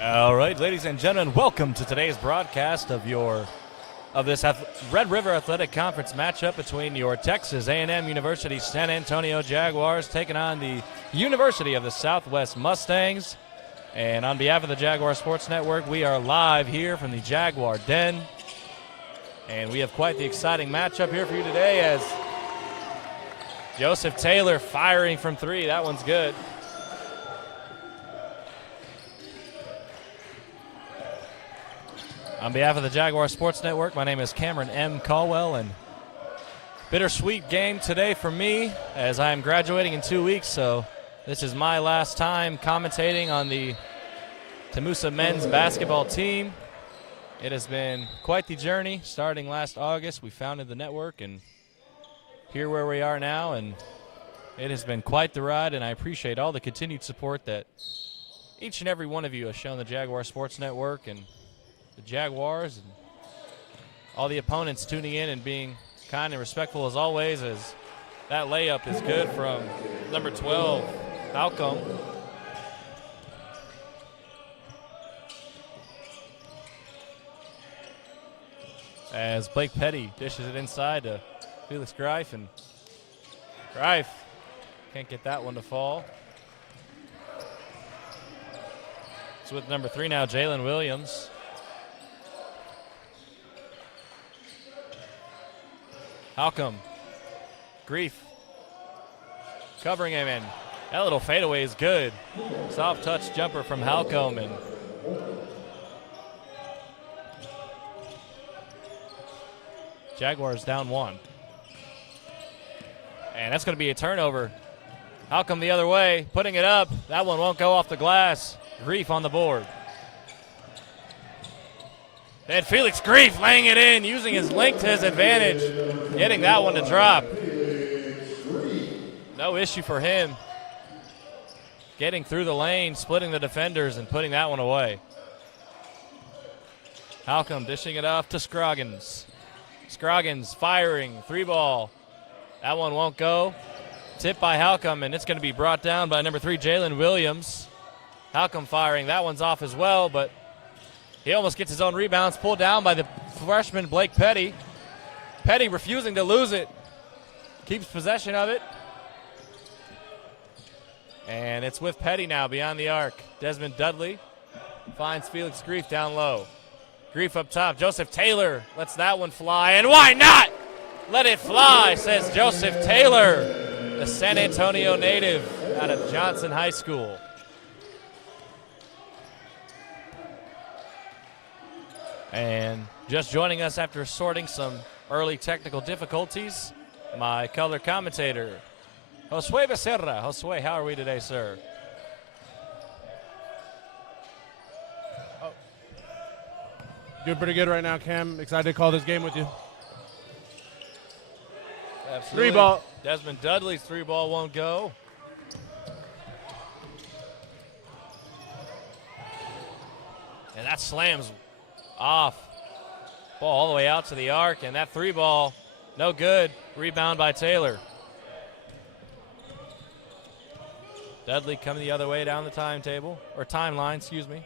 All right, ladies and gentlemen, welcome to today's broadcast of this Red River Athletic Conference matchup between your Texas A&M University San Antonio Jaguars taking on the University of the Southwest Mustangs. And on behalf of the Jaguar Sports Network, we are live here from the Jaguar Den. And we have quite the exciting matchup here for you today as Joseph Taylor firing from three. That one's good. On behalf of the Jaguar Sports Network, my name is Cameron M. Caldwell, and bittersweet game today for me as I am graduating in 2 weeks, so this is my last time commentating on the TAMUSA men's basketball team. It has been quite the journey. Starting last August, we founded the network, and here where we are now, and it has been quite the ride, and I appreciate all the continued support that each and every one of you has shown the Jaguar Sports Network and the Jaguars and all the opponents tuning in and being kind and respectful as always, as that layup is good from number 12, Malcolm. As Blake Petty dishes it inside to Felix Greif, and Greif can't get that one to fall. It's with number 3 now, Jalen Williams. Halcomb, Greif, covering him, and that little fadeaway is good. Soft touch jumper from Halcomb, and Jaguars down 1. And that's going to be a turnover. Halcomb the other way, putting it up. That one won't go off the glass. Greif on the board. And Felix Greif laying it in, using his length to his advantage, getting that one to drop. No issue for him. Getting through the lane, splitting the defenders, and putting that one away. Halcomb dishing it off to Scroggins. Scroggins firing, 3-ball. That one won't go. Tipped by Halcomb, and it's going to be brought down by number 3, Jalen Williams. Halcomb firing, that one's off as well, but he almost gets his own rebounds, pulled down by the freshman Blake Petty. Petty refusing to lose it. Keeps possession of it. And it's with Petty now beyond the arc. Desmond Dudley finds Felix Greif down low. Greif up top. Joseph Taylor lets that one fly. And why not? Let it fly, says Joseph Taylor, the San Antonio native out of Johnson High School. And just joining us after sorting some early technical difficulties, my color commentator, Josue Becerra. Josue, how are we today, sir? Doing pretty good right now, Cam. Excited to call this game with you. Absolutely. 3-ball. Desmond Dudley's 3-ball won't go. And that slams off. Ball all the way out to the arc, and that 3-ball, no good. Rebound by Taylor. Dudley coming the other way down the timetable, or timeline, excuse me.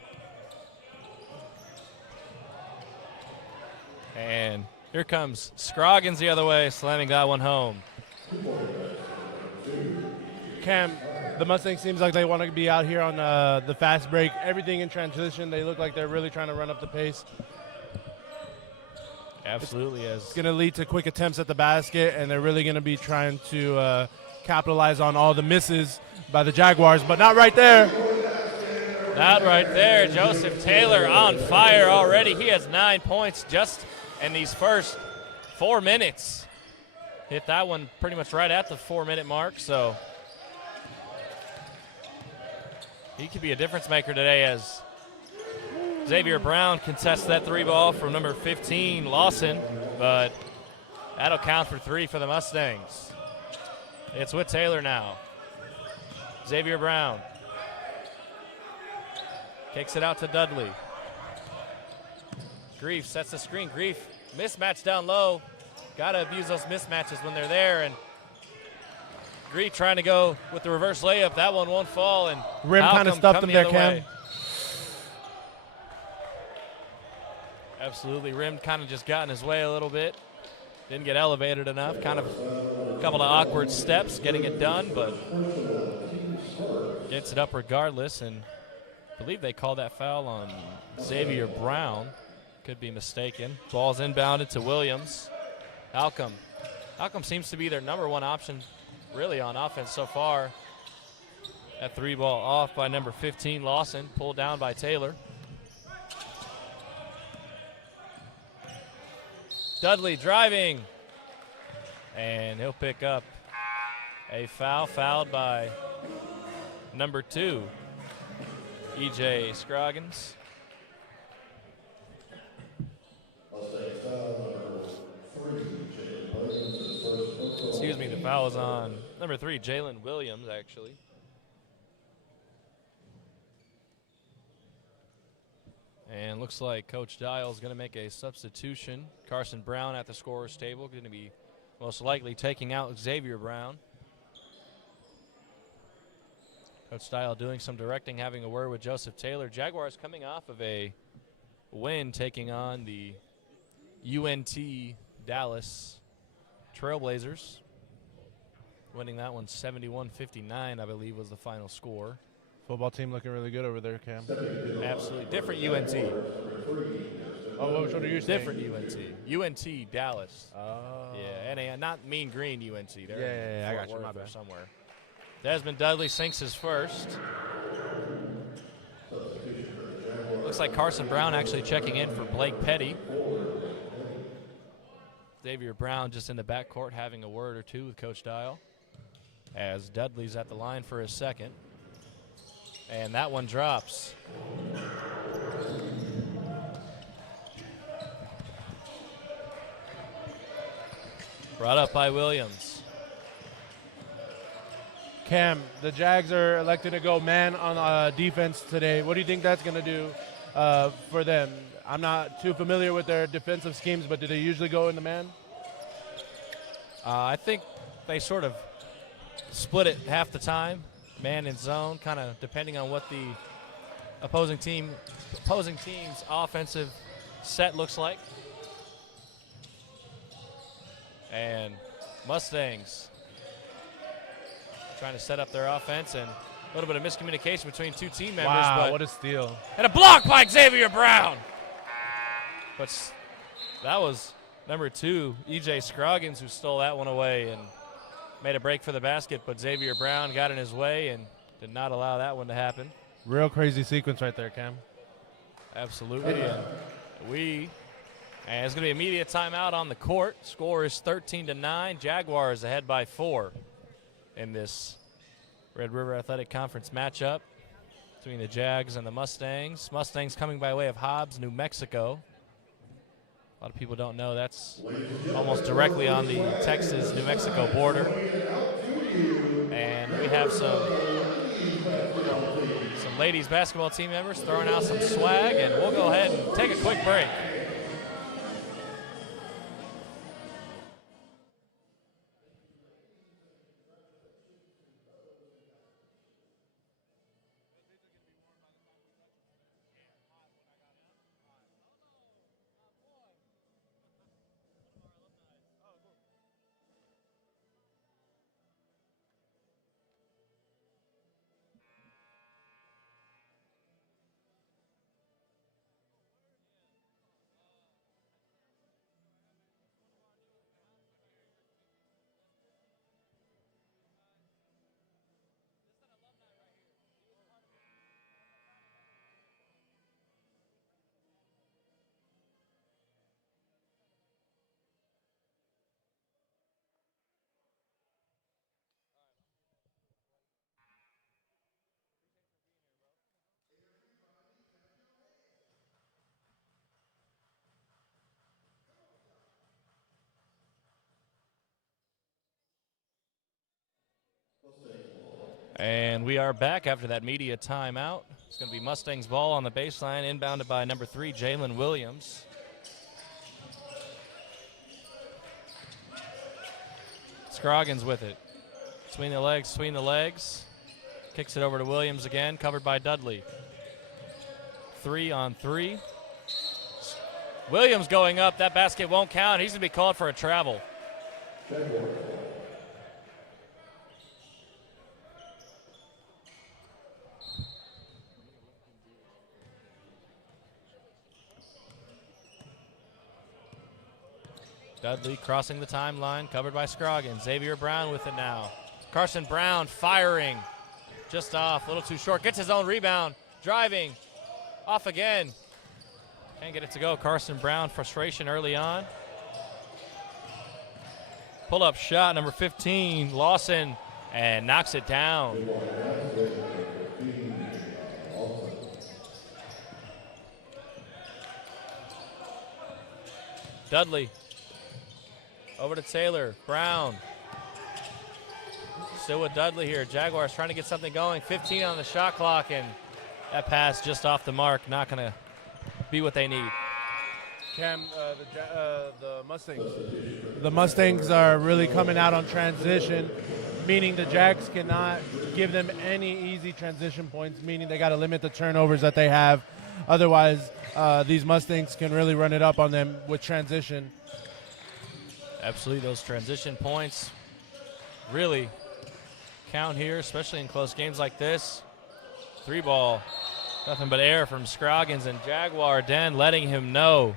And here comes Scroggins the other way, slamming that one home. Cam, the Mustangs seems like they want to be out here on the fast break. Everything in transition. They look like they're really trying to run up the pace. Absolutely is. It's going to lead to quick attempts at the basket, and they're really going to be trying to capitalize on all the misses by the Jaguars, but not right there. Not right there. Joseph Taylor on fire already. He has 9 points just in these first 4 minutes. Hit that one pretty much right at the 4-minute mark, so he could be a difference maker today as Xavier Brown contests that 3-ball from number 15, Lawson, but that'll count for 3 for the Mustangs. It's with Taylor now. Xavier Brown kicks it out to Dudley. Greif sets the screen. Greif mismatch down low. Got to abuse those mismatches when they're there, and Greif trying to go with the reverse layup. That one won't fall, and rim kind of stuffed him there, Cam. Absolutely. Rim kind of just got in his way a little bit. Didn't get elevated enough. Kind of a couple of awkward steps getting it done, but gets it up regardless. And I believe they called that foul on Xavier Brown. Could be mistaken. Ball's inbounded to Williams. Halcomb seems to be their number one option really on offense so far. That three ball off by number 15, Lawson, pulled down by Taylor. Dudley driving, and he'll pick up a foul, fouled by number 2, E.J. Scroggins. Excuse me, the foul is on number 3, Jalen Williams, actually. And looks like Coach Dial's going to make a substitution. Carson Brown at the scorer's table, going to be most likely taking out Xavier Brown. Coach Dial doing some directing, having a word with Joseph Taylor. Jaguars coming off of a win, taking on the UNT Dallas Trailblazers. Winning that one 71-59, I believe, was the final score. Football team looking really good over there, Cam. Absolutely. Different UNT. Oh, what are you saying? Different UNT. UNT Dallas. Oh. Yeah, and not Mean Green UNT. They're Yeah, I Fort got you. Worth My or bad. somewhere. Desmond Dudley sinks his first. Looks like Carson Brown actually checking in for Blake Petty. Xavier Brown just in the backcourt having a word or two with Coach Dial, as Dudley's at the line for his second. And that one drops. Brought up by Williams. Cam, the Jags are elected to go man on defense today. What do you think that's going to do for them? I'm not too familiar with their defensive schemes, but do they usually go in the man? I think they sort of split it half the time, man and zone, kind of depending on what the opposing team's offensive set looks like. And Mustangs trying to set up their offense, and a little bit of miscommunication between two team members. Wow, but what a steal. and a block by Xavier Brown. But that was number 2, E.J. Scroggins, who stole that one away and made a break for the basket, but Xavier Brown got in his way and did not allow that one to happen. Real crazy sequence right there, Cam. Absolutely. And it's going to be immediate timeout on the court. Score is 13-9. Jaguars ahead by 4 in this Red River Athletic Conference matchup between the Jags and the Mustangs. Mustangs coming by way of Hobbs, New Mexico. A lot of people don't know that's almost directly on the Texas-New Mexico border. And we have some ladies basketball team members throwing out some swag, and we'll go ahead and take a quick break. And we are back after that media timeout. It's going to be Mustangs ball on the baseline, inbounded by number 3, Jalen Williams. Scroggins with it. Between the legs. Kicks it over to Williams again, covered by Dudley. 3-on-3. Williams going up. That basket won't count. He's going to be called for a travel. Dudley crossing the timeline, covered by Scroggins. Xavier Brown with it now. Carson Brown firing. Just off, a little too short. Gets his own rebound. Driving. Off again. Can't get it to go. Carson Brown, frustration early on. Pull-up shot, number 15, Lawson, and knocks it down. Dudley. Over to Taylor. Brown. Still with Dudley here. Jaguars trying to get something going. 15 on the shot clock, and that pass just off the mark. Not going to be what they need. Cam, the Mustangs. The Mustangs are really coming out on transition, meaning the Jags cannot give them any easy transition points, meaning they got to limit the turnovers that they have. Otherwise, these Mustangs can really run it up on them with transition. Absolutely, those transition points really count here, especially in close games like this. 3-ball, nothing but air from Scroggins, and Jaguar Den letting him know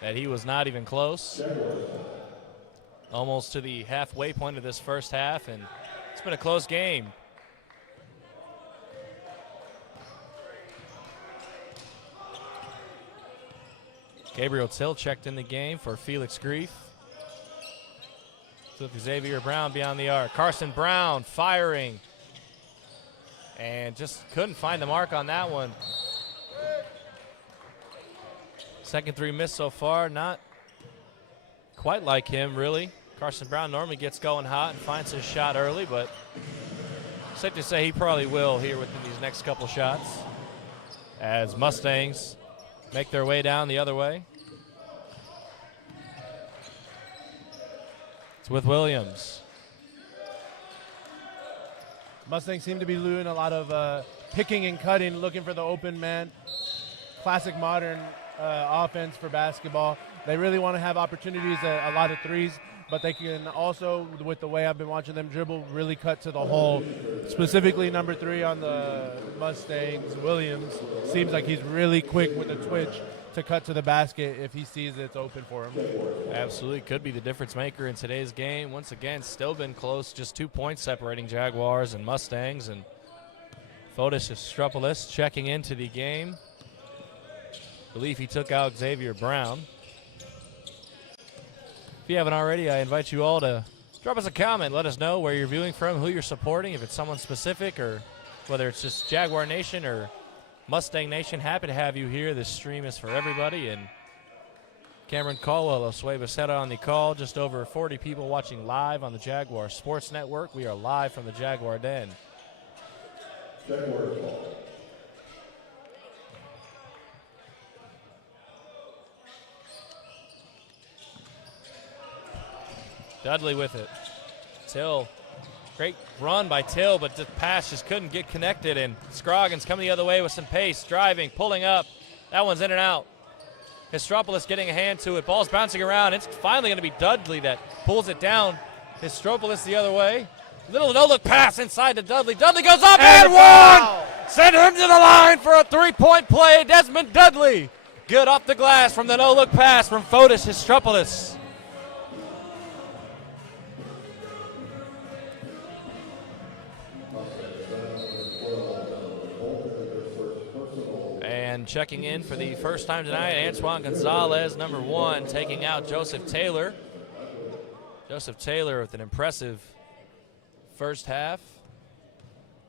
that he was not even close. Almost to the halfway point of this first half, and it's been a close game. Gabriel Till checked in the game for Felix Grief. With Xavier Brown beyond the arc. Carson Brown firing. And just couldn't find the mark on that one. Second three missed so far. Not quite like him, really. Carson Brown normally gets going hot and finds his shot early, but safe to say he probably will here within these next couple shots as Mustangs make their way down the other way. With Williams. Mustangs seem to be doing a lot of picking and cutting, looking for the open man. Classic modern offense for basketball. They really want to have opportunities, a lot of threes, but they can also, with the way I've been watching them dribble, really cut to the hole. Specifically number 3 on the Mustangs, Williams, seems like he's really quick with a twitch to cut to the basket if he sees it's open for him. Absolutely, could be the difference maker in today's game. Once again, still been close, just 2 points separating Jaguars and Mustangs. And Fotis Stropolis checking into the game. Believe he took out Xavier Brown. If you haven't already, I invite you all to drop us a comment. Let us know where you're viewing from, who you're supporting, if it's someone specific or whether it's just Jaguar Nation or Mustang Nation. Happy to have you here. This stream is for everybody. And Cameron Caldwell, Osway Becerra on the call. Just over 40 people watching live on the Jaguar Sports Network. We are live from the Jaguar Den. Dudley with it. Till. Great run by Till, but the pass just couldn't get connected, and Scroggins coming the other way with some pace, driving, pulling up. That one's in and out. Histropoulos getting a hand to it. Ball's bouncing around. It's finally going to be Dudley that pulls it down. Histropoulos the other way. Little no-look pass inside to Dudley. Dudley goes up and one! Send him to the line for a 3-point play. Desmond Dudley. Good off the glass from the no-look pass from Fotis Histropoulos. And checking in for the first time tonight, Antoine Gonzalez, number 1, taking out Joseph Taylor. Joseph Taylor with an impressive first half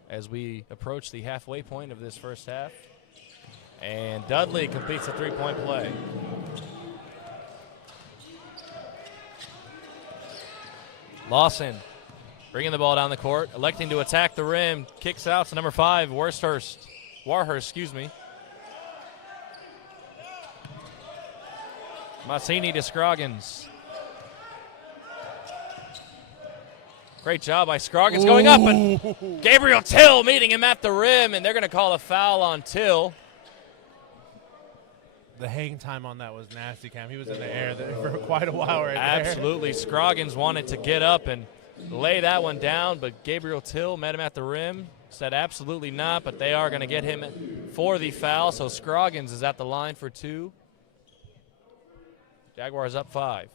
as we approach the halfway point of this first half. And Dudley completes a 3-point play. Lawson bringing the ball down the court, electing to attack the rim, kicks out to number 5, Warhurst, excuse me. Massini to Scroggins. Great job by Scroggins going up, and Gabriel Till meeting him at the rim, and they're going to call a foul on Till. the hang time on that was nasty, Cam. He was in the air there for quite a while right there. Absolutely. Scroggins wanted to get up and lay that one down, but Gabriel Till met him at the rim, said absolutely not, but they are going to get him for the foul. So Scroggins is at the line for 2. Jaguars up 5.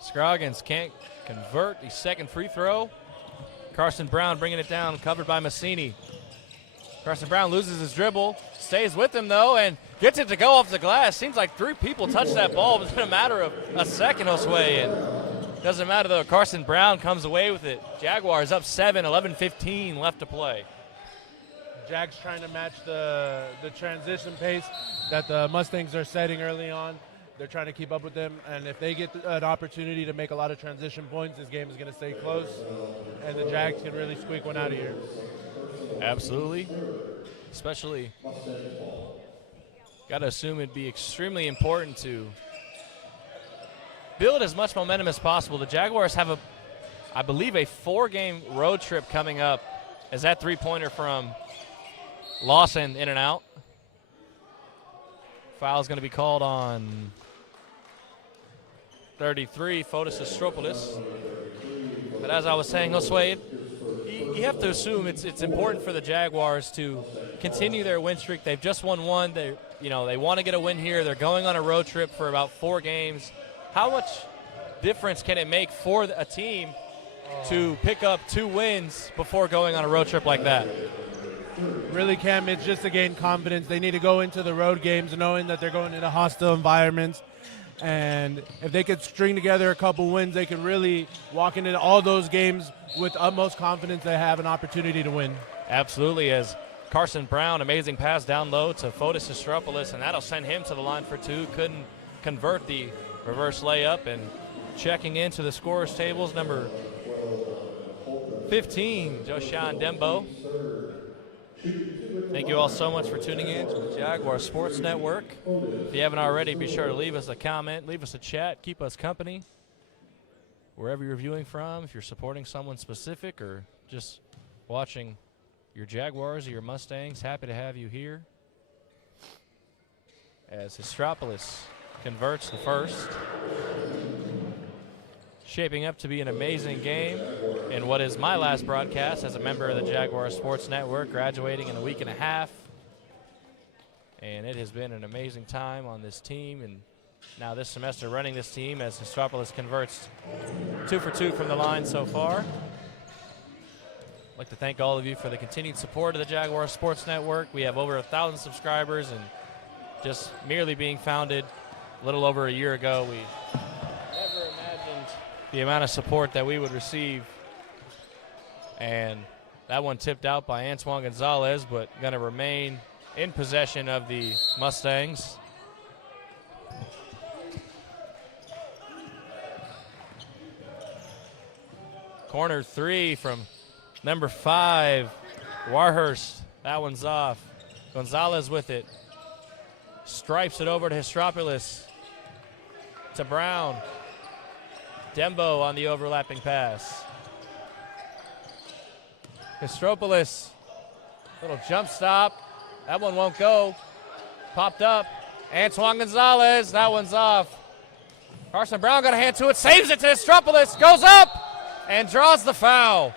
Scroggins can't convert the second free throw. Carson Brown bringing it down, covered by Massini. Carson Brown loses his dribble, stays with him though, and gets it to go off the glass. Seems like 3 people touched that ball within a matter of a second, Josue, and doesn't matter though. Carson Brown comes away with it. Jaguars up 7, 11:15 left to play. Jags trying to match the transition pace that the Mustangs are setting early on. They're trying to keep up with them, and if they get an opportunity to make a lot of transition points, this game is going to stay close, and the Jags can really squeak one out of here. Absolutely. Especially, got to assume it'd be extremely important to build as much momentum as possible. The Jaguars have, I believe, a 4-game road trip coming up. As that three-pointer from Lawson in and out. Foul's going to be called on 33, Fotis Astropoulos. But as I was saying, Josue, you have to assume it's important for the Jaguars to continue their win streak. They've just won 1. They want to get a win here. They're going on a road trip for about 4 games. How much difference can it make for a team to pick up 2 wins before going on a road trip like that? Really, Cam, it's just to gain confidence. They need to go into the road games knowing that they're going into hostile environments. And if they could string together a couple wins, they can really walk into all those games with utmost confidence they have an opportunity to win. Absolutely, as Carson Brown, amazing pass down low to Fotis Astropoulos, and that'll send him to the line for 2. Couldn't convert the reverse layup, and checking into the scorers tables, number 15, Joshan Dembo. Thank you all so much for tuning in to the Jaguar Sports Network. If you haven't already, be sure to leave us a comment, leave us a chat, keep us company. Wherever you're viewing from, if you're supporting someone specific or just watching your Jaguars or your Mustangs, happy to have you here. As Astropoulos converts the first. Shaping up to be an amazing game in what is my last broadcast as a member of the Jaguar Sports Network, graduating in a week and a half. And it has been an amazing time on this team, and now this semester running this team as Astropoulos converts 2 for 2 from the line so far. I'd like to thank all of you for the continued support of the Jaguar Sports Network. We have over 1,000 subscribers, and just merely being founded a little over a year ago, we never imagined the amount of support that we would receive. And that one tipped out by Antoine Gonzalez, but going to remain in possession of the Mustangs. Corner 3 from number 5, Warhurst. That one's off. Gonzalez with it. Stripes it over to Astropoulos. To Brown. Dembo on the overlapping pass. Astropoulos. Little jump stop. That one won't go. Popped up. Antoine Gonzalez. That one's off. Carson Brown got a hand to it. Saves it to Astropoulos. Goes up and draws the foul.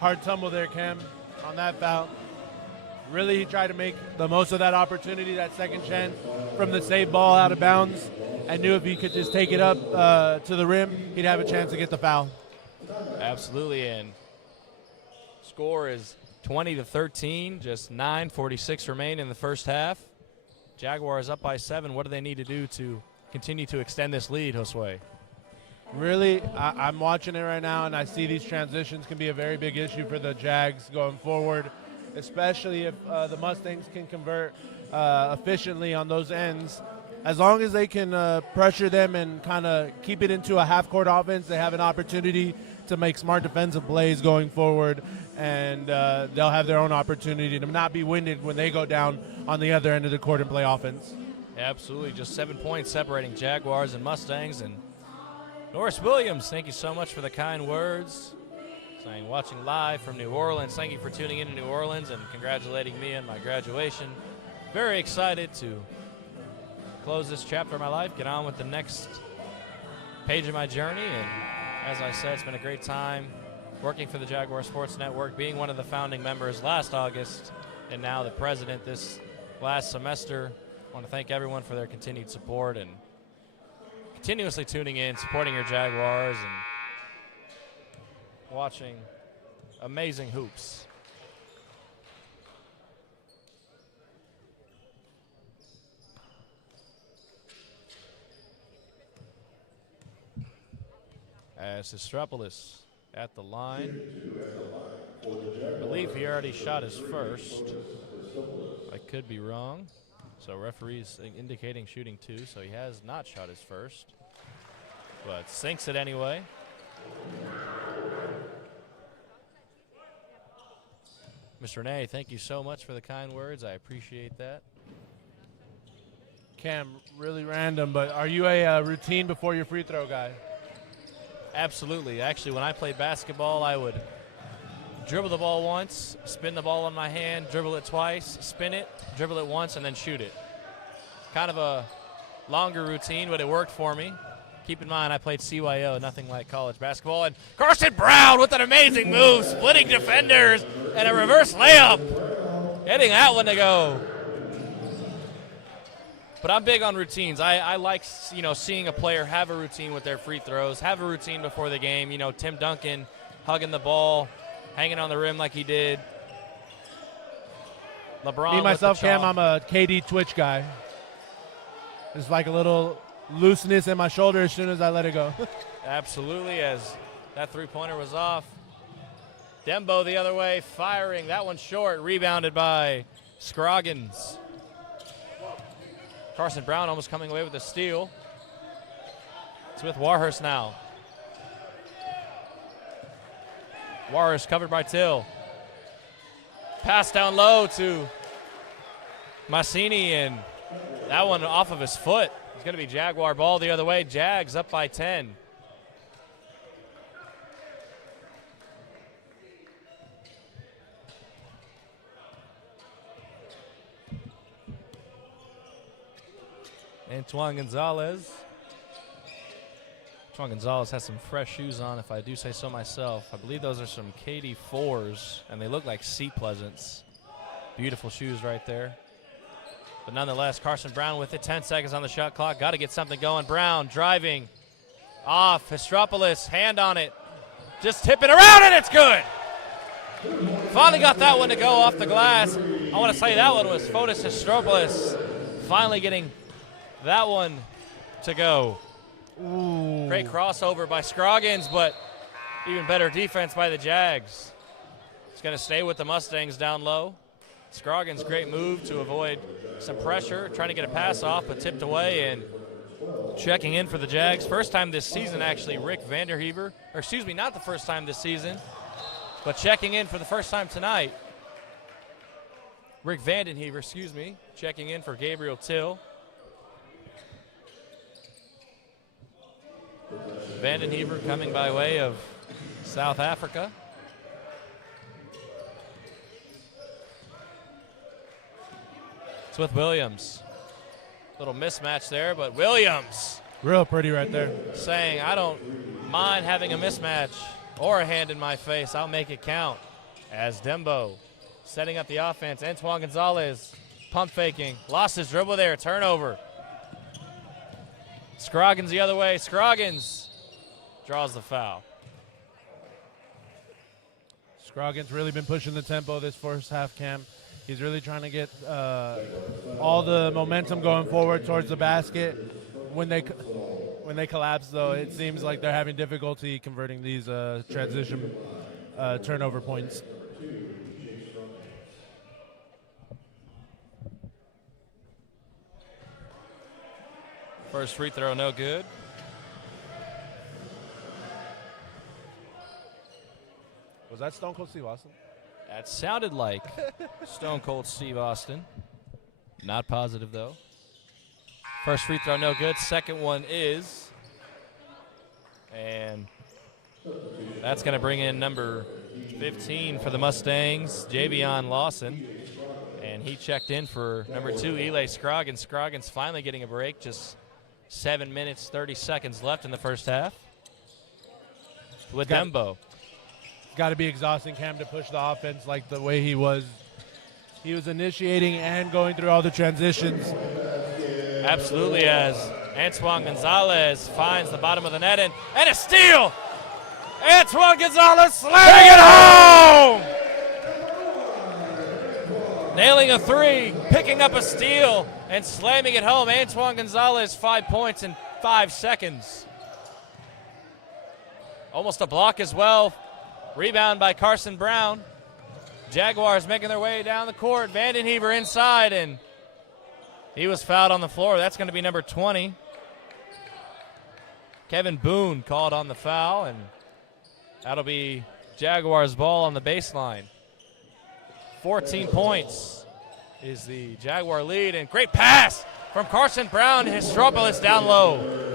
Hard tumble there, Cam, on that foul. Really, he tried to make the most of that opportunity, that second chance from the save ball out of bounds, and knew if he could just take it up to the rim, he'd have a chance to get the foul. Absolutely, and score is 20-13, just 9:46 remain in the first half. Jaguars up by 7. What do they need to do to continue to extend this lead, Josue? Really, I'm watching it right now, and I see these transitions can be a very big issue for the Jags going forward, especially if the Mustangs can convert efficiently on those ends. As long as they can pressure them and kind of keep it into a half-court offense, they have an opportunity to make smart defensive plays going forward, and they'll have their own opportunity to not be winded when they go down on the other end of the court and play offense. Absolutely, just 7 points separating Jaguars and Mustangs. And Norris Williams, thank you so much for the kind words. Saying, watching live from New Orleans. Thank you for tuning in to New Orleans and congratulating me on my graduation. Very excited to close this chapter of my life, get on with the next page of my journey. And as I said, it's been a great time working for the Jaguar Sports Network, being one of the founding members last August, and now the president this last semester. I want to thank everyone for their continued support and continuously tuning in, supporting your Jaguars, and watching amazing hoops. As Sistropoulos at the line. I believe he already shot his first. I could be wrong. So referee's indicating shooting 2, so he has not shot his first. But sinks it anyway. Mr. Renee, thank you so much for the kind words. I appreciate that. Cam, really random, but are you a routine before your free throw guy? Absolutely. Actually, when I played basketball, I would dribble the ball once, spin the ball in my hand, dribble it twice, spin it, dribble it once, and then shoot it. Kind of a longer routine, but it worked for me. Keep in mind, I played CYO, nothing like college basketball. And Carson Brown with an amazing move, splitting defenders, and a reverse layup. Getting that one to go. But I'm big on routines. I like, seeing a player have a routine with their free throws, have a routine before the game. Tim Duncan hugging the ball, hanging on the rim like he did. LeBron. Me, myself, Cam, I'm a KD Twitch guy. There's like a little looseness in my shoulder as soon as I let it go. Absolutely, as that three-pointer was off. Dembo the other way, firing. That one short, rebounded by Scroggins. Carson Brown almost coming away with a steal. It's with Warhurst now. Warhurst covered by Till. Pass down low to Massini, and that one off of his foot. It's going to be Jaguar ball the other way. Jags up by 10. Antoine Gonzalez. Antoine Gonzalez has some fresh shoes on, if I do say so myself. I believe those are some KD 4s, and they look like Seat Pleasants. Beautiful shoes right there. But nonetheless, Carson Brown with it. 10 seconds on the shot clock. Got to get something going. Brown driving off. Histropoulos, hand on it. Just tip it around, and it's good. Finally got that one to go off the glass. I want to say that one was Fotis Histropoulos finally getting that one to go. Ooh. Great crossover by Scroggins, but even better defense by the Jags. It's going to stay with the Mustangs down low. Scroggins, great move to avoid some pressure, trying to get a pass off, but tipped away. And checking in for the Jags, first time this season actually, Rick Vanderheever, or excuse me, not the first time this season, but checking in for the first time tonight. Rick Vandenheever, checking in for Gabriel Till. Vandenheever coming by way of South Africa. It's with Williams. Little mismatch there, but Williams. Real pretty right there. Saying, I don't mind having a mismatch or a hand in my face. I'll make it count. As Dembo setting up the offense. Antoine Gonzalez pump faking. Lost his dribble there. Turnover. Scroggins the other way. Scroggins draws the foul. Scroggins really been pushing the tempo this first half, Cam. He's really trying to get all the momentum going forward towards the basket. When they collapse, though, it seems like they're having difficulty converting these transition turnover points. First free throw, no good. Was that Stone Cold Steve Austin? That sounded like Stone Cold Steve Austin. Not positive, though. First free throw, no good. Second one is. And that's going to bring in number 15 for the Mustangs, Javion Lawson. And he checked in for number 2, Eli Scroggins. Scroggins finally getting a break. Just 7 minutes, 30 seconds left in the first half. With Dembo. Got to be exhausting, Cam, to push the offense like the way he was. He was initiating and going through all the transitions. Absolutely, as Antoine Gonzalez finds the bottom of the net and a steal! Antoine Gonzalez slamming it home! Nailing a 3, picking up a steal, and slamming it home. Antoine Gonzalez, 5 points in 5 seconds. Almost a block as well. Rebound by Carson Brown. Jaguars making their way down the court. Vandenhever inside, and he was fouled on the floor. That's going to be number 20. Kevin Boone called on the foul, and that'll be Jaguars ball on the baseline. 14 points is the Jaguar lead, and great pass from Carson Brown. Histropoulos down low.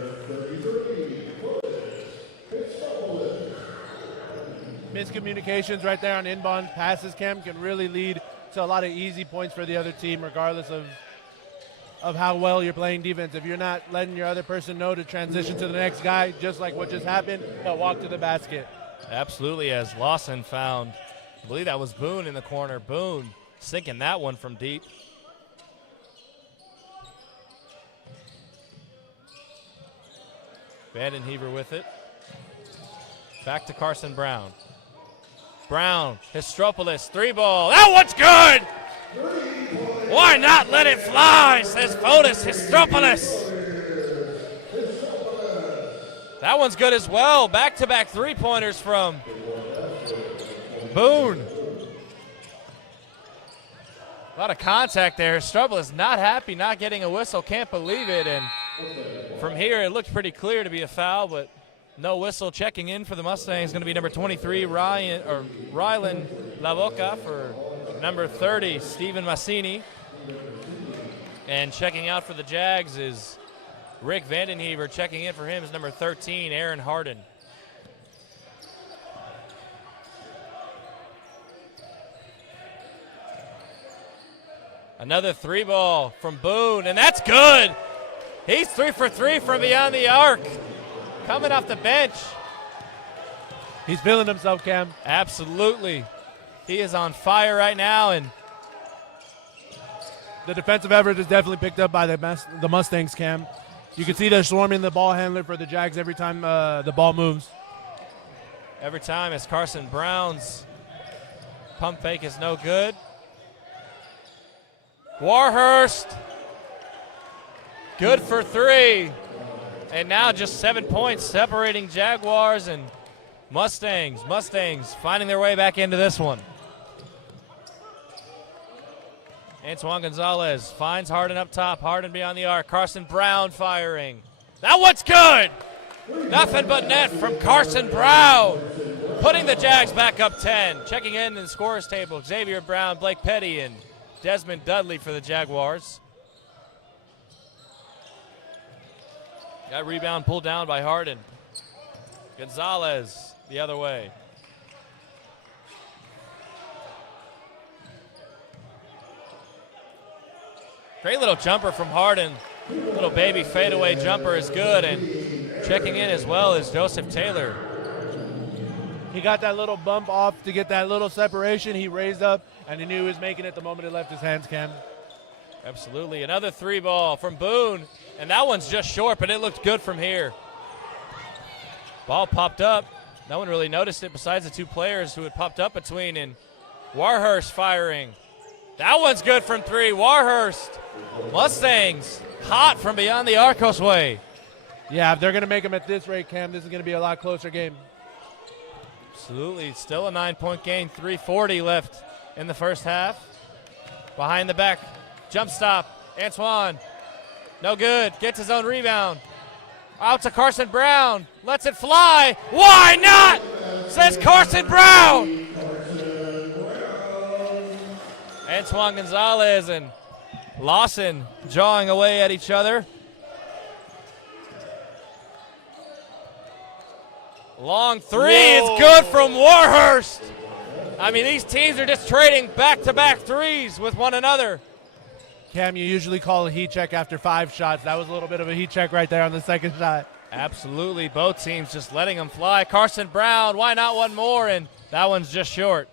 Miscommunications right there on inbound passes, Cam, can really lead to a lot of easy points for the other team, regardless of how well you're playing defense. If you're not letting your other person know to transition to the next guy, just like what just happened, they'll walk to the basket. Absolutely, as Lawson found, I believe that was Boone in the corner. Boone sinking that one from deep. Vandenhever with it. Back to Carson Brown. Brown, Histropoulos, 3-ball. That one's good! Why not let it fly, says Fotis Histropoulos. That one's good as well. Back-to-back three-pointers from Boone. A lot of contact there. Histropoulos not happy, not getting a whistle. Can't believe it. And from here, it looked pretty clear to be a foul, but no whistle. Checking in for the Mustangs is going to be number 23, Rylan LaBoca, for number 30, Steven Massini. And checking out for the Jags is Rick Vandenhever. Checking in for him is number 13, Aaron Harden. Another 3-ball from Boone, and that's good. He's 3 for 3 from beyond the arc. Coming off the bench. He's feeling himself, Cam. Absolutely. He is on fire right now, and the defensive effort is definitely picked up by the Mustangs, Cam. You can see they're swarming the ball handler for the Jags every time the ball moves. Every time as Carson Brown's pump fake is no good. Warhurst, good for 3. And now just 7 points separating Jaguars and Mustangs. Mustangs finding their way back into this one. Antoine Gonzalez finds Harden up top. Harden beyond the arc. Carson Brown firing. That one's good. Nothing but net from Carson Brown. Putting the Jags back up 10. Checking in the scorers table. Xavier Brown, Blake Petty, and Desmond Dudley for the Jaguars. That rebound pulled down by Harden. Gonzalez the other way. Great little jumper from Harden. Little baby fadeaway jumper is good, and checking in as well is Joseph Taylor. He got that little bump off to get that little separation. He raised up, and he knew he was making it the moment it left his hands, Cam. Absolutely. Another 3-ball from Boone, and that one's just short, but it looked good from here. Ball popped up. No one really noticed it besides the 2 players who had popped up between, and Warhurst firing. That one's good from 3. Warhurst. Mustangs hot from beyond the Arcos way. Yeah, if they're going to make them at this rate, Cam, this is going to be a lot closer game. Absolutely. Still a 9-point game. 3:40 left in the first half. Behind the back. Jump stop. Antoine. No good. Gets his own rebound. Out to Carson Brown. Lets it fly. Why not? Says Carson Brown. Antoine Gonzalez and Lawson jawing away at each other. Long three is good from Warhurst. I mean, these teams are just trading back-to-back threes with one another. Cam, you usually call a heat check after 5 shots. That was a little bit of a heat check right there on the second shot. Absolutely. Both teams just letting them fly. Carson Brown, why not one more? And that one's just short.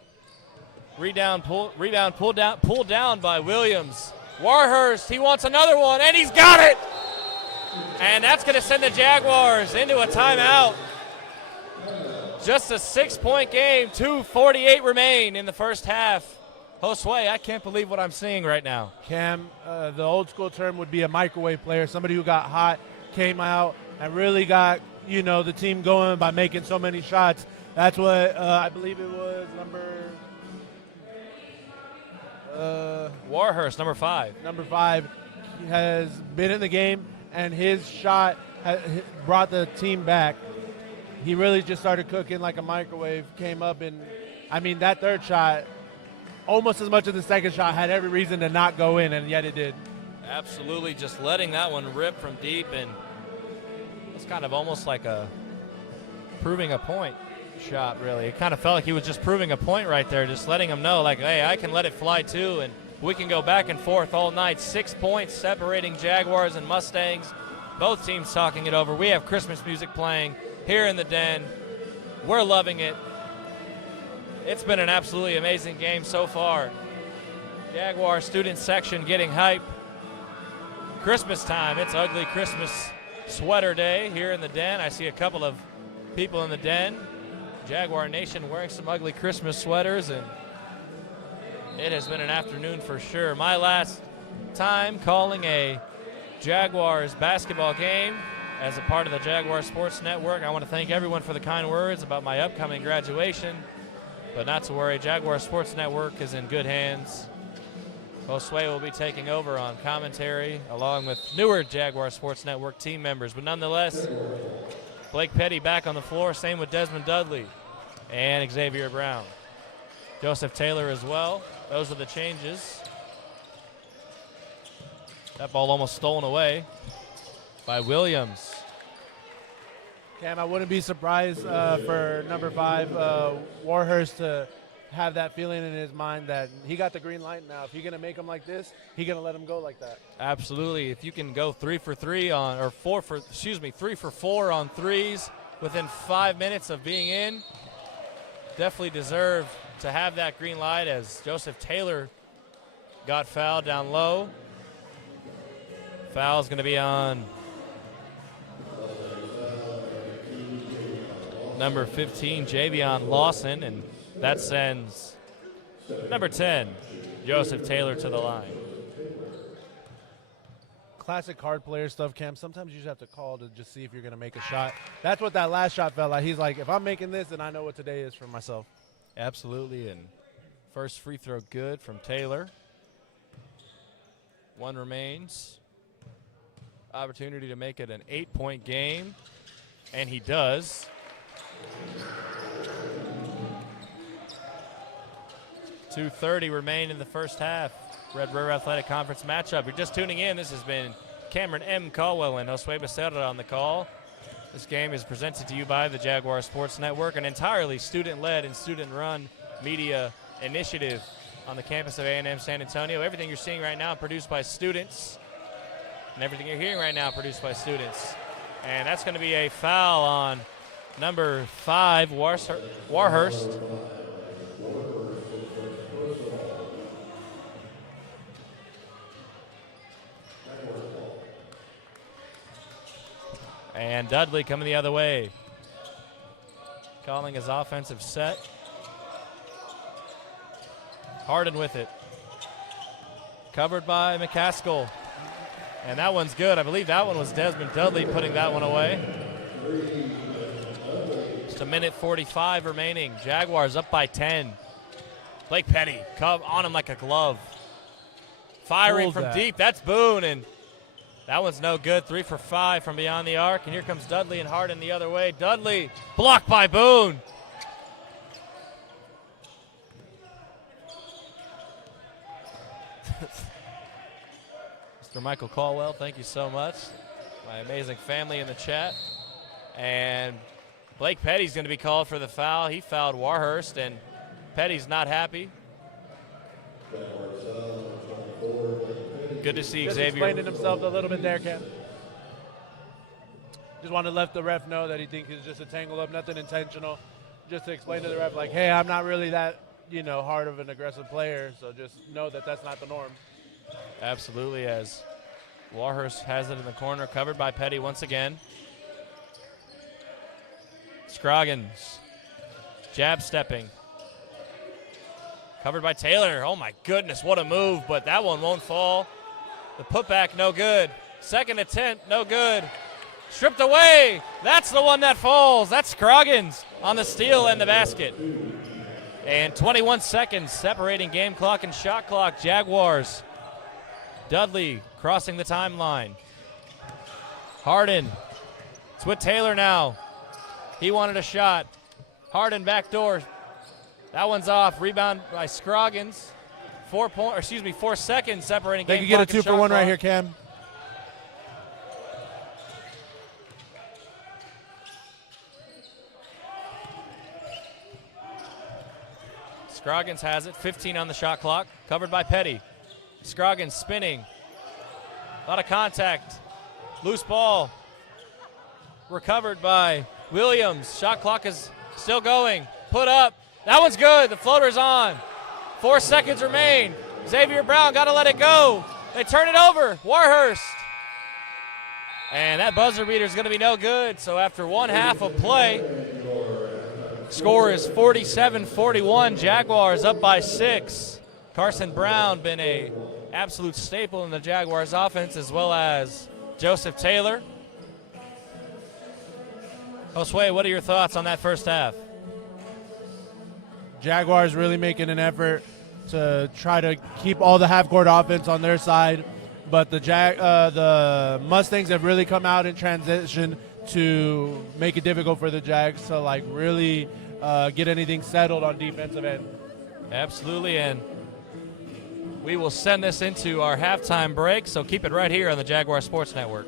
Rebound pulled down by Williams. Warhurst, he wants another one, and he's got it! And that's going to send the Jaguars into a timeout. Just a 6-point game, 2:48 remain in the first half. Josue, I can't believe what I'm seeing right now. Cam, the old school term would be a microwave player, somebody who got hot, came out, and really got, the team going by making so many shots. That's what I believe it was Warhurst, number 5. Number 5 has been in the game, and his shot brought the team back. He really just started cooking like a microwave, came up, and, that third shot, almost as much as the second shot, had every reason to not go in, and yet it did. Absolutely, just letting that one rip from deep, and it's kind of almost like a proving a point shot, really. It kind of felt like he was just proving a point right there, just letting him know, like, hey, I can let it fly too, and we can go back and forth all night. 6 points separating Jaguars and Mustangs. Both teams talking it over. We have Christmas music playing here in the den. We're loving it. It's been an absolutely amazing game so far. Jaguar student section getting hype. Christmas time. It's ugly Christmas sweater day here in the den. I see a couple of people in the den. Jaguar Nation wearing some ugly Christmas sweaters, and it has been an afternoon for sure. My last time calling a Jaguars basketball game as a part of the Jaguar Sports Network. I want to thank everyone for the kind words about my upcoming graduation, but not to worry, Jaguar Sports Network is in good hands. Josue will be taking over on commentary along with newer Jaguar Sports Network team members, but nonetheless, Blake Petty back on the floor, same with Desmond Dudley and Xavier Brown. Joseph Taylor as well. Those are the changes. That ball almost stolen away by Williams. Cam, I wouldn't be surprised for number 5, Warhurst, to have that feeling in his mind that he got the green light now. If you're going to make him like this, he's going to let him go like that. Absolutely. If you can go 3 for 4 on threes within 5 minutes of being in, definitely deserve to have that green light, as Joseph Taylor got fouled down low. Foul is going to be on number 15, Javion Lawson, and that sends number 10, Joseph Taylor, to the line. Classic hard player stuff, Cam. Sometimes you just have to call to just see if you're going to make a shot. That's what that last shot felt like. He's like, if I'm making this, then I know what today is for myself. Absolutely, and first free throw good from Taylor. 1 remains. Opportunity to make it an 8-point game, and he does. .230 remain in the first half. Red River Athletic Conference matchup. You're just tuning in. This has been Cameron M. Caldwell and Josue Becerra on the call. This game is presented to you by the Jaguar Sports Network, an entirely student-led and student-run media initiative on the campus of A&M San Antonio. Everything you're seeing right now produced by students, and everything you're hearing right now produced by students. And that's going to be a foul on number 5, Warhurst. And Dudley coming the other way, calling his offensive set. Harden with it. Covered by McCaskill. And that one's good. I believe that one was Desmond Dudley putting that one away. Just a minute 45 remaining. Jaguars up by 10. Blake Petty on him like a glove. Firing from deep. That's Boone, and that one's no good. 3 for 5 from beyond the arc. And here comes Dudley and Harden the other way. Dudley blocked by Boone. Mr. Michael Caldwell, thank you so much. My amazing family in the chat. And Blake Petty's going to be called for the foul. He fouled Warhurst, and Petty's not happy. Good to see Just Xavier. explaining himself a little bit there, Cam. Just wanted to let the ref know that he thinks it's just a tangle up, nothing intentional. Just to explain to the ref, like, hey, I'm not really that, hard of an aggressive player, so just know that that's not the norm. Absolutely, as Warhurst has it in the corner, covered by Petty once again. Scroggins, jab stepping. Covered by Taylor. Oh my goodness, what a move, but that one won't fall. The putback, no good. Second attempt, no good. Stripped away. That's the one that falls. That's Scroggins on the steal and the basket. And 21 seconds separating game clock and shot clock. Jaguars. Dudley crossing the timeline. Harden. It's with Taylor now. He wanted a shot. Harden backdoor. That one's off. Rebound by Scroggins. 4 seconds separating game clock. They could get a 2 for 1 right here, Cam. Scroggins has it. 15 on the shot clock. Covered by Petty. Scroggins spinning. A lot of contact. Loose ball. Recovered by Williams. Shot clock is still going. Put up. That one's good. The floater's on. 4 seconds remain. Xavier Brown got to let it go. They turn it over. Warhurst. And that buzzer beater is going to be no good. So after 1 half of play, score is 47-41. Jaguars up by 6. Carson Brown been a absolute staple in the Jaguars offense, as well as Joseph Taylor. Josue, what are your thoughts on that first half? Jaguars really making an effort to try to keep all the half-court offense on their side, but the Mustangs have really come out in transition to make it difficult for the Jags to really get anything settled on defensive end. Absolutely, and we will send this into our halftime break, so keep it right here on the Jaguar Sports Network.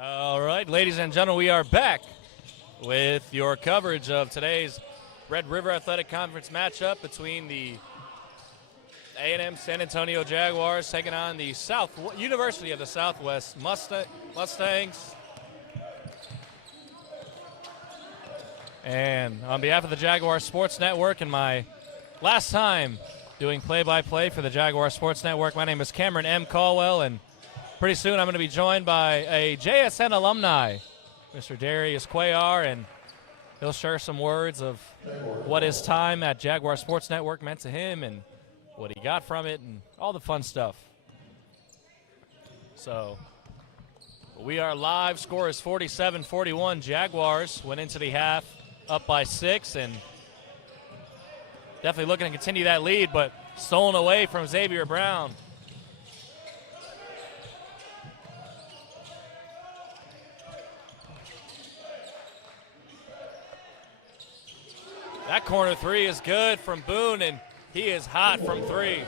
All right, ladies and gentlemen, we are back with your coverage of today's Red River Athletic Conference matchup between the A&M San Antonio Jaguars taking on the University of the Southwest Mustangs. And on behalf of the Jaguar Sports Network and my last time doing play-by-play for the Jaguar Sports Network, my name is Cameron M. Caldwell, and pretty soon I'm going to be joined by a JSN alumni, Mr. Darius Cuellar, and he'll share some words of what his time at Jaguar Sports Network meant to him and what he got from it and all the fun stuff. So we are live. Score is 47-41. Jaguars went into the half up by 6 and definitely looking to continue that lead, but stolen away from Xavier Brown. That corner three is good from Boone, and he is hot from three.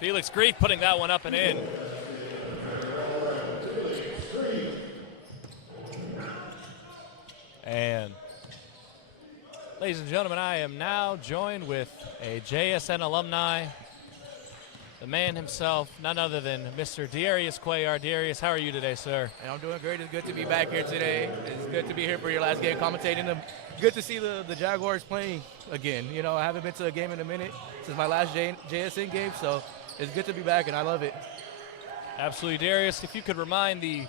Felix Grief putting that one up and in. And ladies and gentlemen, I am now joined with a JSN alumni, the man himself, none other than Mr. Darius Cuellar. Darius, how are you today, sir? And I'm doing great. It's good to be back here today. It's good to be here for your last game commentating them. Good to see the Jaguars playing again. You know, I haven't been to a game in a minute since my last JSN game, so it's good to be back, and I love it. Absolutely. Darius, if you could remind the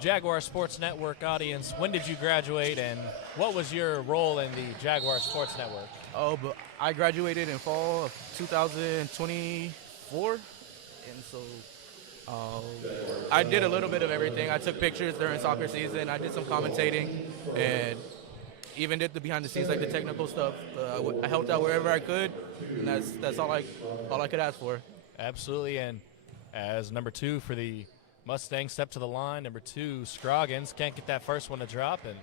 Jaguar Sports Network audience, when did you graduate and what was your role in the Jaguar Sports Network? Oh, but I graduated in fall of 2024, and so I did a little bit of everything. I took pictures during soccer season. I did some commentating, and even did the behind the scenes, like the technical stuff. I helped out wherever I could, and that's all I could ask for. Absolutely. And as number 2 for the Mustangs step to the line, number 2 Scroggins can't get that first one to drop. And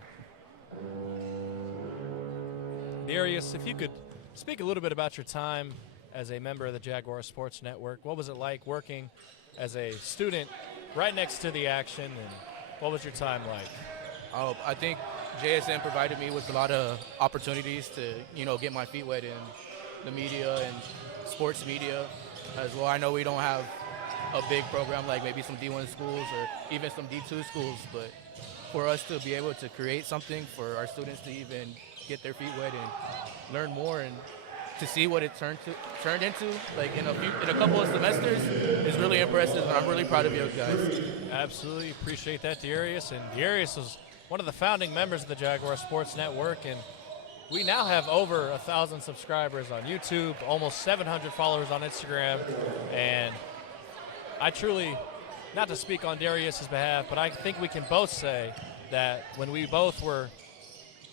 Darius, if you could speak a little bit about your time as a member of the Jaguar Sports Network. What was it like working as a student right next to the action, and what was your time like? I think JSN provided me with a lot of opportunities to, get my feet wet in the media and sports media as well. I know we don't have a big program like maybe some D1 schools or even some D2 schools, but for us to be able to create something for our students to even get their feet wet and learn more and to see what it turned into like in a couple of semesters is really impressive, and I'm really proud of you guys. Absolutely appreciate that, Darius. And Darius was one of the founding members of the Jaguar Sports Network, and we now have over 1,000 subscribers on YouTube, almost 700 followers on Instagram, and I truly, not to speak on Darius's behalf, but I think we can both say that when we both were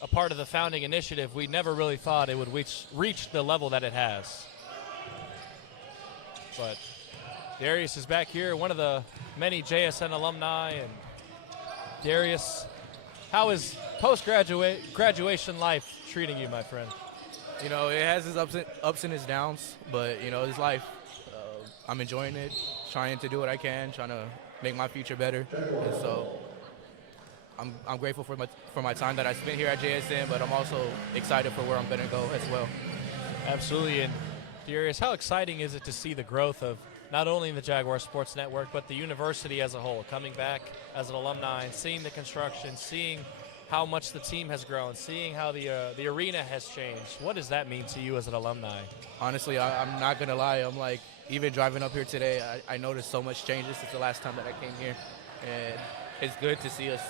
a part of the founding initiative, we never really thought it would reach the level that it has. But Darius is back here, one of the many JSN alumni. And Darius, how is post-graduation life treating you, my friend? It has its ups and its downs, but, it's life. I'm enjoying it, trying to do what I can, trying to make my future better. And so I'm grateful for my time that I spent here at JSN, but I'm also excited for where I'm going to go as well. Absolutely. And Darius, how exciting is it to see the growth of not only the Jaguar Sports Network, but the university as a whole, coming back as an alumni and seeing the construction, seeing how much the team has grown, seeing how the arena has changed? What does that mean to you as an alumni? Honestly, I'm not going to lie. I'm like, even driving up here today, I noticed so much changes since the last time that I came here. And it's good to see us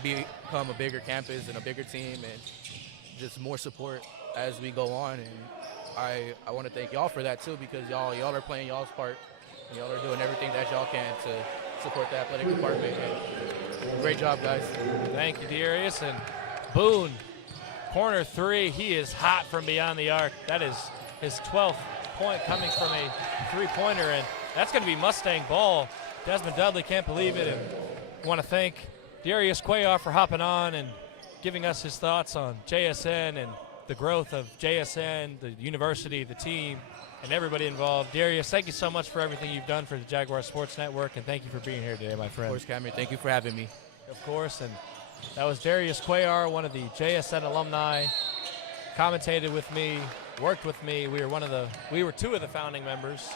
become a bigger campus and a bigger team and just more support as we go on. And I want to thank y'all for that too, because y'all are playing y'all's part. And y'all are doing everything that y'all can to support the athletic department. And great job, guys. Thank you, Darius. And Boone, corner 3, he is hot from beyond the arc. That is his 12th point coming from a three-pointer, and that's going to be Mustang ball. Desmond Dudley can't believe it, and want to thank Darius Cuellar for hopping on and giving us his thoughts on JSN and the growth of JSN, the university, the team, and everybody involved. Darius, thank you so much for everything you've done for the Jaguar Sports Network, and thank you for being here today, my friend. Of course, Cameron, thank you for having me. Of course, and that was Darius Cuellar, one of the JSN alumni, commentated with me, worked with me. We were two of the founding members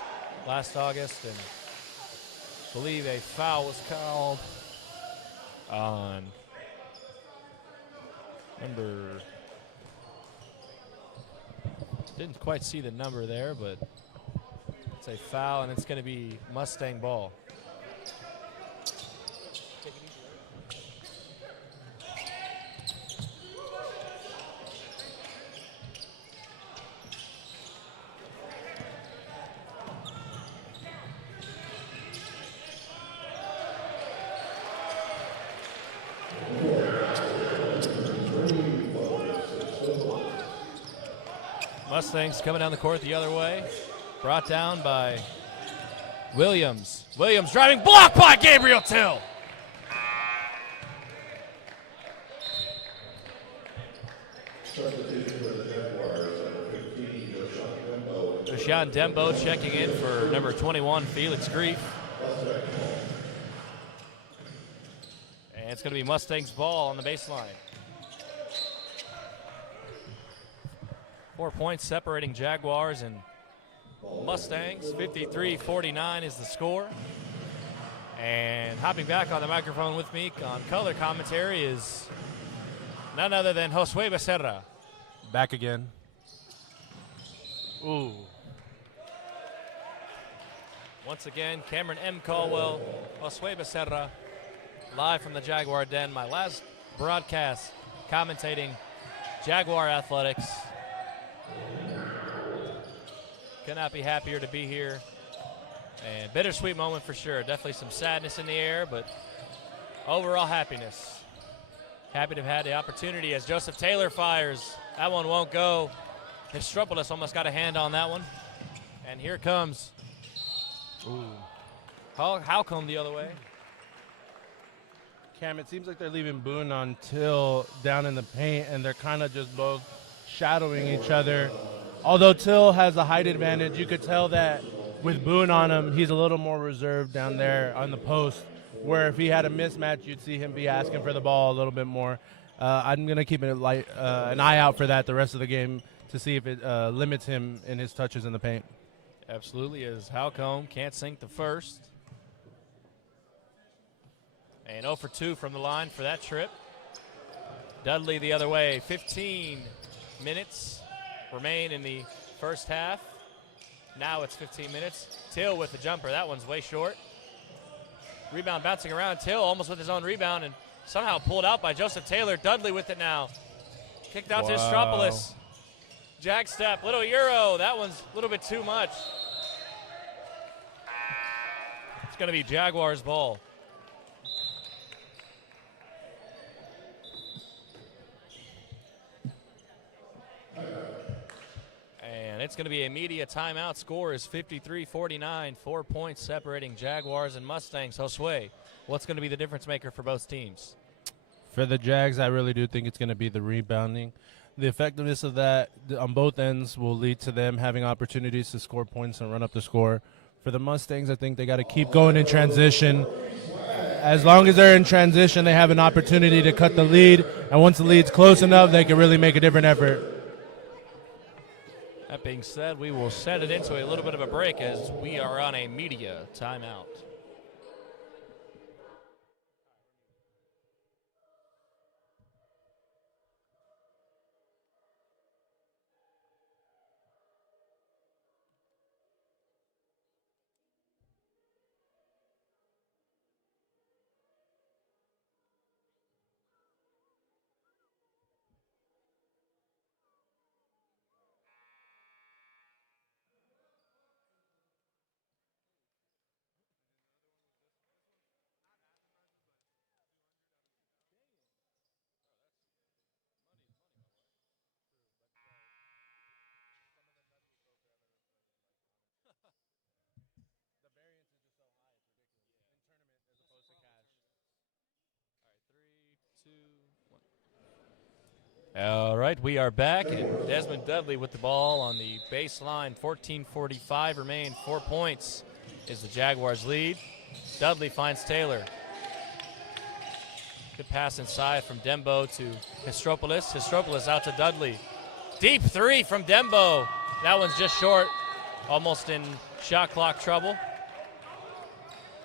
last August, and I believe a foul was called on number, didn't quite see the number there, but it's a foul, and it's going to be Mustang ball. Mustangs coming down the court the other way. Brought down by Williams. Williams driving, blocked by Gabriel Till. Deshaun Dembo checking in for number 21, Felix Grief. And it's going to be Mustangs ball on the baseline. 4 points separating Jaguars and Mustangs. 53-49 is the score. And hopping back on the microphone with me on color commentary is none other than Josue Becerra. Back again. Ooh. Once again, Cameron M. Caldwell, Josue Becerra, live from the Jaguar Den. My last broadcast commentating Jaguar athletics. Could not be happier to be here. And bittersweet moment for sure. Definitely some sadness in the air, but overall happiness. Happy to have had the opportunity as Joseph Taylor fires. That one won't go. Histropolis almost got a hand on that one. And here comes. Ooh. How come the other way? Cam, it seems like they're leaving Boone on Till down in the paint, and they're kind of just both shadowing each other. Although Till has a height advantage, you could tell that with Boone on him, he's a little more reserved down there on the post, where if he had a mismatch, you'd see him be asking for the ball a little bit more. I'm going to keep an eye out for that the rest of the game to see if it limits him in his touches in the paint. Absolutely, as Halcombe can't sink the first. And 0 for 2 from the line for that trip. Dudley the other way. 15 minutes remain in the first half. Now it's 15 minutes. Till with the jumper. That one's way short. Rebound bouncing around. Till almost with his own rebound and somehow pulled out by Joseph Taylor. Dudley with it now. Kicked out to Histropolis. Jag step. Little Euro. That one's a little bit too much. It's going to be Jaguars ball. And it's going to be a media timeout. Score is 53-49. 4 points separating Jaguars and Mustangs. Josue, what's going to be the difference maker for both teams? For the Jags, I really do think it's going to be the rebounding. The effectiveness of that on both ends will lead to them having opportunities to score points and run up the score. For the Mustangs, I think they got to keep going in transition. As long as they're in transition, they have an opportunity to cut the lead. And once the lead's close enough, they can really make a different effort. That being said, we will set it into a little bit of a break as we are on a media timeout. All right, we are back, and Desmond Dudley with the ball on the baseline. 14:45 remain. 4 points is the Jaguars' lead. Dudley finds Taylor. Good pass inside from Dembo to Histropoulos. Histropoulos out to Dudley. Deep three from Dembo. That one's just short, almost in shot clock trouble.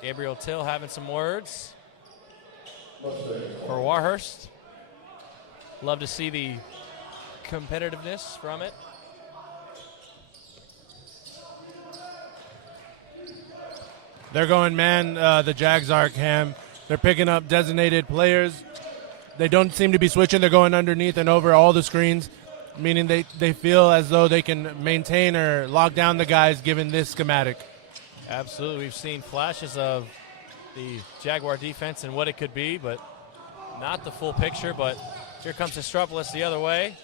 Gabriel Till having some words for Warhurst. Love to see the competitiveness from it. They're going man, the Jags are, Cam. They're picking up designated players. They don't seem to be switching. They're going underneath and over all the screens, meaning they feel as though they can maintain or lock down the guys given this schematic. Absolutely. We've seen flashes of the Jaguar defense and what it could be, but not the full picture. But here comes Histropoulos the other way.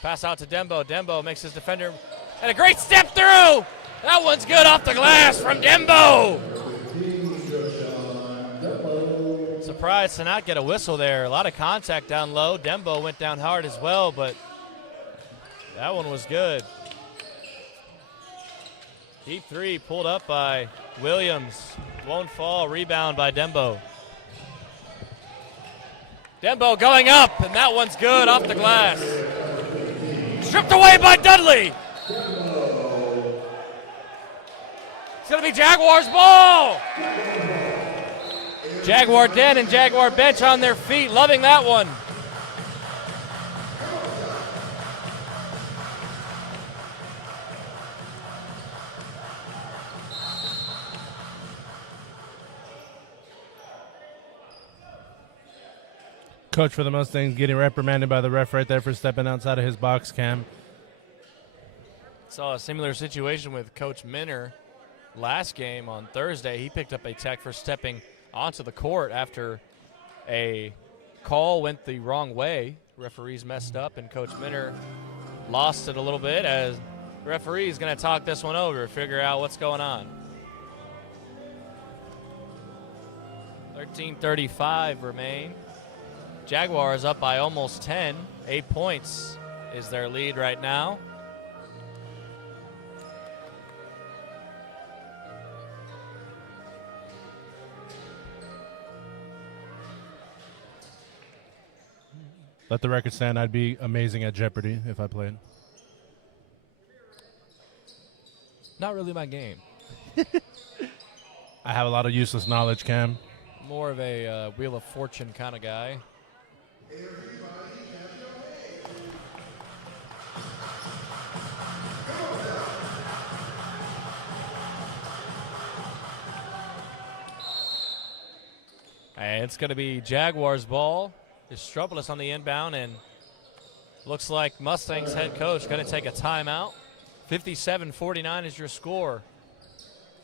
Pass out to Dembo. Dembo makes his defender, and a great step through. That one's good off the glass from Dembo. Surprised to not get a whistle there. A lot of contact down low. Dembo went down hard as well, but that one was good. Deep three pulled up by Williams. Won't fall. Rebound by Dembo. Dembo going up, and that one's good off the glass. Stripped away by Dudley. It's going to be Jaguars ball. Jaguar Den and Jaguar bench on their feet, loving that one. Coach for the Mustangs getting reprimanded by the ref right there for stepping outside of his box, Cam. Saw a similar situation with Coach Minner last game on Thursday. He picked up a tech for stepping onto the court after a call went the wrong way. Referees messed up, and Coach Minner lost it a little bit as the referee is going to talk this one over, figure out what's going on. 13:35 remain. Jaguars up by almost 10. 8 points is their lead right now. Let the record stand, I'd be amazing at Jeopardy if I played. Not really my game. I have a lot of useless knowledge, Cam. More of a Wheel of Fortune kind of guy. And it's going to be Jaguars ball. Histropoulos on the inbound, and looks like Mustangs head coach going to take a timeout. 57-49 is your score.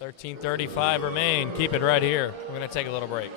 13:35 remain. Keep it right here. We're going to take a little break.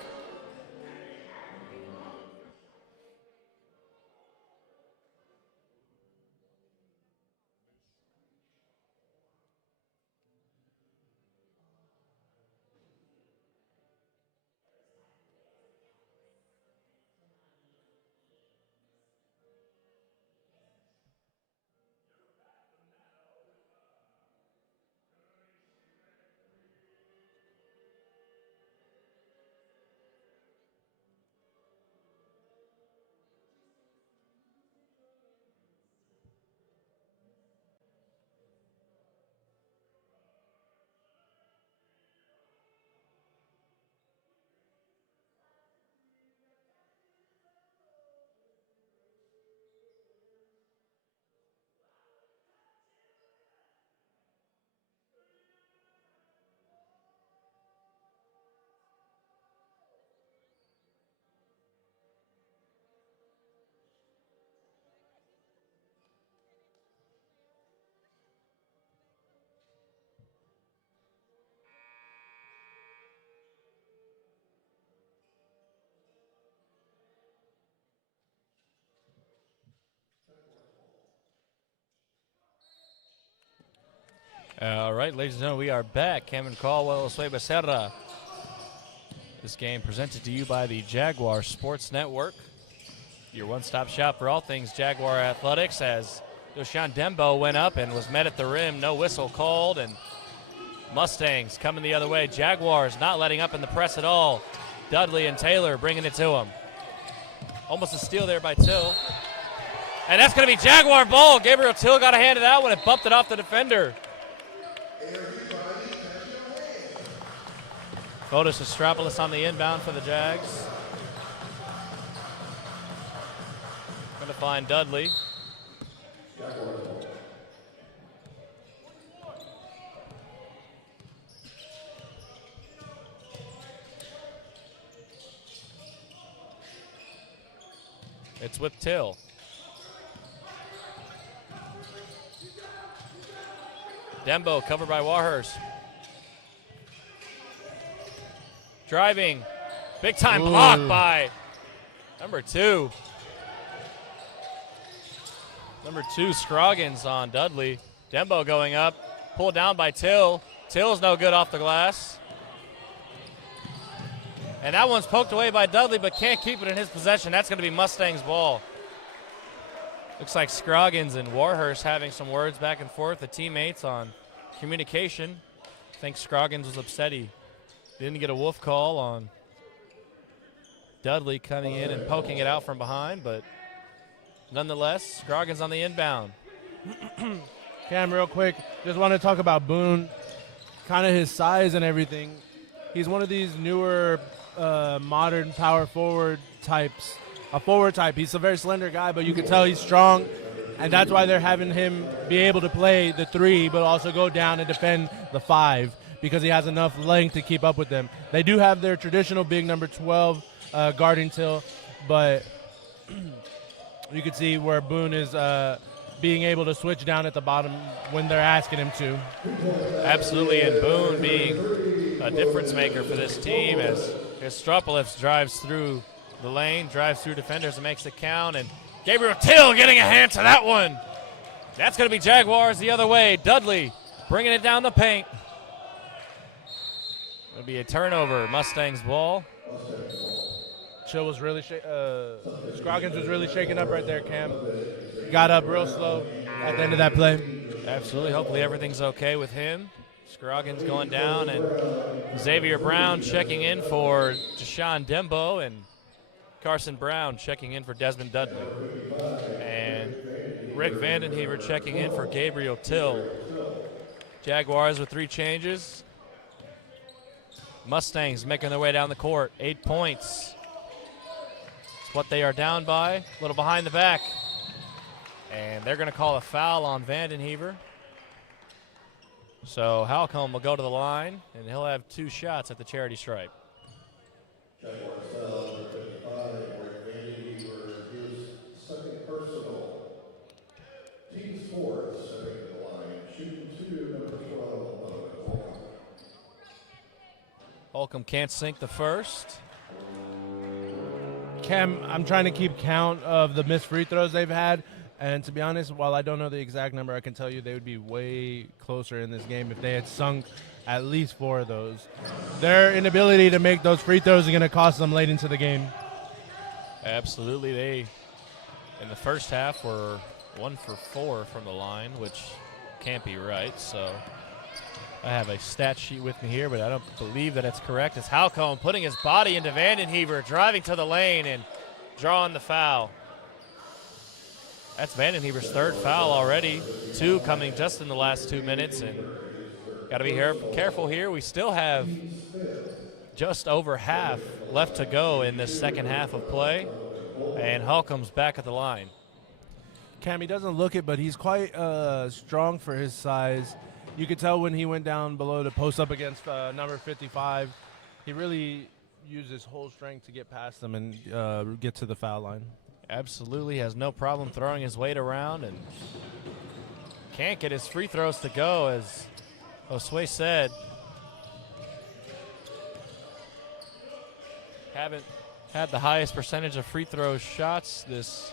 All right, ladies and gentlemen, we are back. Cameron Caldwell, Josue Becerra. This game presented to you by the Jaguar Sports Network. Your one-stop shop for all things Jaguar athletics, as Doshan Dembo went up and was met at the rim. No whistle called, and Mustangs coming the other way. Jaguars not letting up in the press at all. Dudley and Taylor bringing it to him. Almost a steal there by Till. And that's going to be Jaguar ball. Gabriel Till got a hand of that one and bumped it off the defender. Fotis Estrapolis on the inbound for the Jags. Going to find Dudley. It's with Till. Dembo covered by Warhurst. Driving. Big time block by number 2. Number 2, Scroggins on Dudley. Dembo going up. Pulled down by Till. Till's no good off the glass. And that one's poked away by Dudley, but can't keep it in his possession. That's going to be Mustangs ball. Looks like Scroggins and Warhurst having some words back and forth, the teammates, on communication. I think Scroggins was upset he didn't get a wolf call on Dudley coming in and poking it out from behind, but nonetheless, Scroggins on the inbound. Cam, real quick, just want to talk about Boone, kind of his size and everything. He's one of these newer modern power forward types, a forward type. He's a very slender guy, but you can tell he's strong, and that's why they're having him be able to play the 3, but also go down and defend the 5, because he has enough length to keep up with them. They do have their traditional big number 12 guarding Till, but you can see where Boone is being able to switch down at the bottom when they're asking him to. Absolutely, and Boone being a difference maker for this team as Stropolips drives through the lane, drives through defenders and makes it count, and Gabriel Till getting a hand to that one. That's going to be Jaguars the other way. Dudley bringing it down the paint. It'll be a turnover, Mustangs ball. Chill was really Scroggins was really shaking up right there, Cam. Got up real slow at the end of that play. Absolutely. Hopefully everything's okay with him. Scroggins going down, and Xavier Brown checking in for Deshaun Dembo, and Carson Brown checking in for Desmond Dudley. And Rick Vandenhever checking in for Gabriel Till. Jaguars with 3 changes. Mustangs making their way down the court. 8 points. It's what they are down by. A little behind the back. And they're going to call a foul on Vandenhever. So Halcombe will go to the line, and he'll have 2 shots at the charity stripe. Jaguar foul number 55, Rick Vandenhever, his second personal. Team sports stepping to the line, shooting 2, number 12, Holcomb. Holcombe can't sink the first. Cam, I'm trying to keep count of the missed free throws they've had. And to be honest, while I don't know the exact number, I can tell you they would be way closer in this game if they had sunk at least 4 of those. Their inability to make those free throws is going to cost them late into the game. Absolutely. They, in the first half, were 1 for 4 from the line, which can't be right. So I have a stat sheet with me here, but I don't believe that it's correct. It's Halcombe putting his body into Vandenhever, driving to the lane and drawing the foul. That's Vandenhever's 3rd foul already, 2 coming just in the last 2 minutes, and got to be careful here. We still have just over half left to go in this second half of play, and Holcomb's back at the line. Cam, he doesn't look it, but he's quite strong for his size. You could tell when he went down below to post up against number 55, he really used his whole strength to get past them and get to the foul line. Absolutely has no problem throwing his weight around and can't get his free throws to go, as Josue said. Haven't had the highest percentage of free throw shots this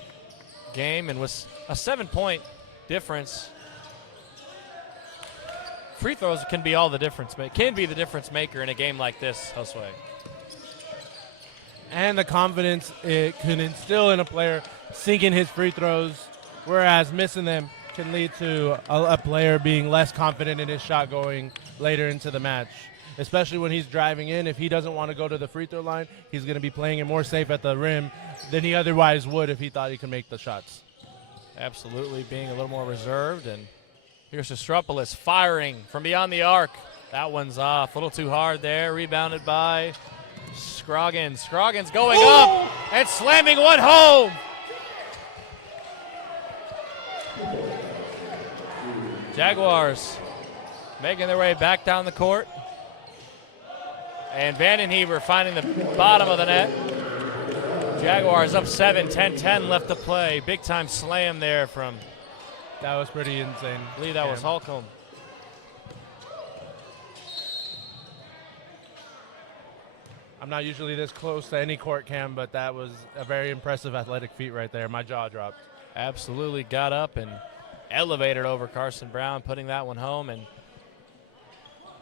game, and with a 7-point difference, free throws can be all the difference. Can be the difference maker in a game like this, Josue. and the confidence it can instill in a player sinking his free throws, whereas missing them can lead to a player being less confident in his shot going later into the match. Especially when he's driving in, if he doesn't want to go to the free throw line, he's going to be playing it more safe at the rim than he otherwise would if he thought he could make the shots. Absolutely being a little more reserved. And here's Sestropolis firing from beyond the arc. That one's off. A little too hard there. Rebounded by Scroggins. Scroggins going up and slamming one home. Jaguars making their way back down the court. And Vandenhever finding the bottom of the net. Jaguars up 7, 10-10 left to play. Big time slam there from, That was pretty insane. I believe that was Holcomb. I'm not usually this close to any court, Cam, but that was a very impressive athletic feat right there. My jaw dropped. Absolutely got up and elevated over Carson Brown, putting that one home. And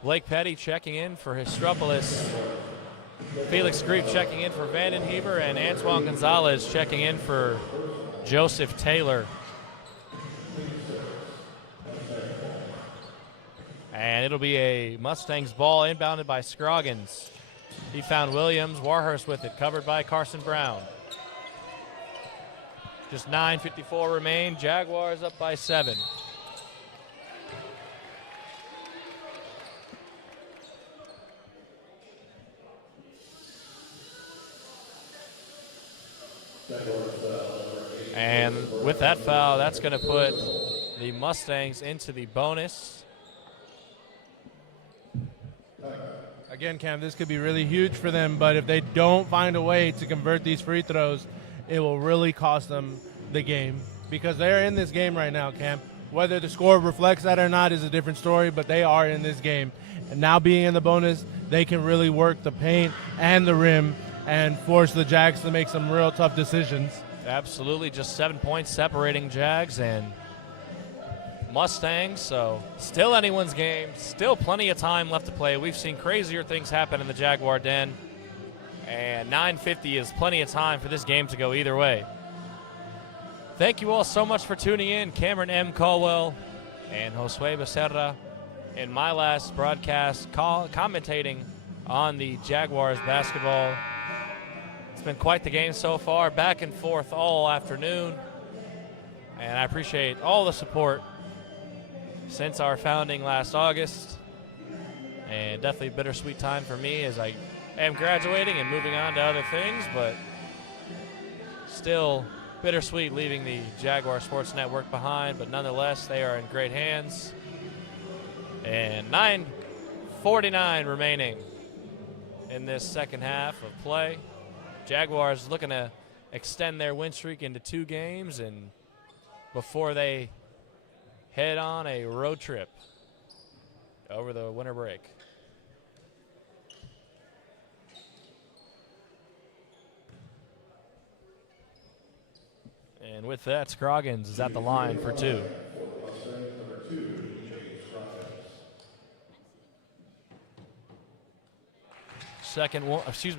Blake Petty checking in for Sestropolis. Felix Grief checking in for Vandenhever, and Antoine Gonzalez checking in for Joseph Taylor. And it'll be a Mustangs ball inbounded by Scroggins. He found Williams. Warhurst with it, covered by Carson Brown. Just 9:54 remain. Jaguars up by 7. And with that foul, that's going to put the Mustangs into the bonus. Again, Cam, this could be really huge for them, but if they don't find a way to convert these free throws, it will really cost them the game because they're in this game right now, Cam. Whether the score reflects that or not is a different story, but they are in this game. And now being in the bonus, they can really work the paint and the rim and force the Jags to make some real tough decisions. Absolutely, just 7 points separating Jags and Mustangs, so still anyone's game, still plenty of time left to play. We've seen crazier things happen in the Jaguar Den, and 9:50 is plenty of time for this game to go either way. Thank you all so much for tuning in. Cameron M. Caldwell and Josue Becerra in my last broadcast commentating on the Jaguars basketball. It's been quite the game so far, back and forth all afternoon, and I appreciate all the support since our founding last August, and definitely a bittersweet time for me as I am graduating and moving on to other things, but still bittersweet leaving the Jaguar Sports Network behind, but nonetheless, they are in great hands. And 9:49 remaining in this second half of play. Jaguars looking to extend their win streak into 2 games and before they head on a road trip over the winter break. And with that, Scroggins is at the line for 2.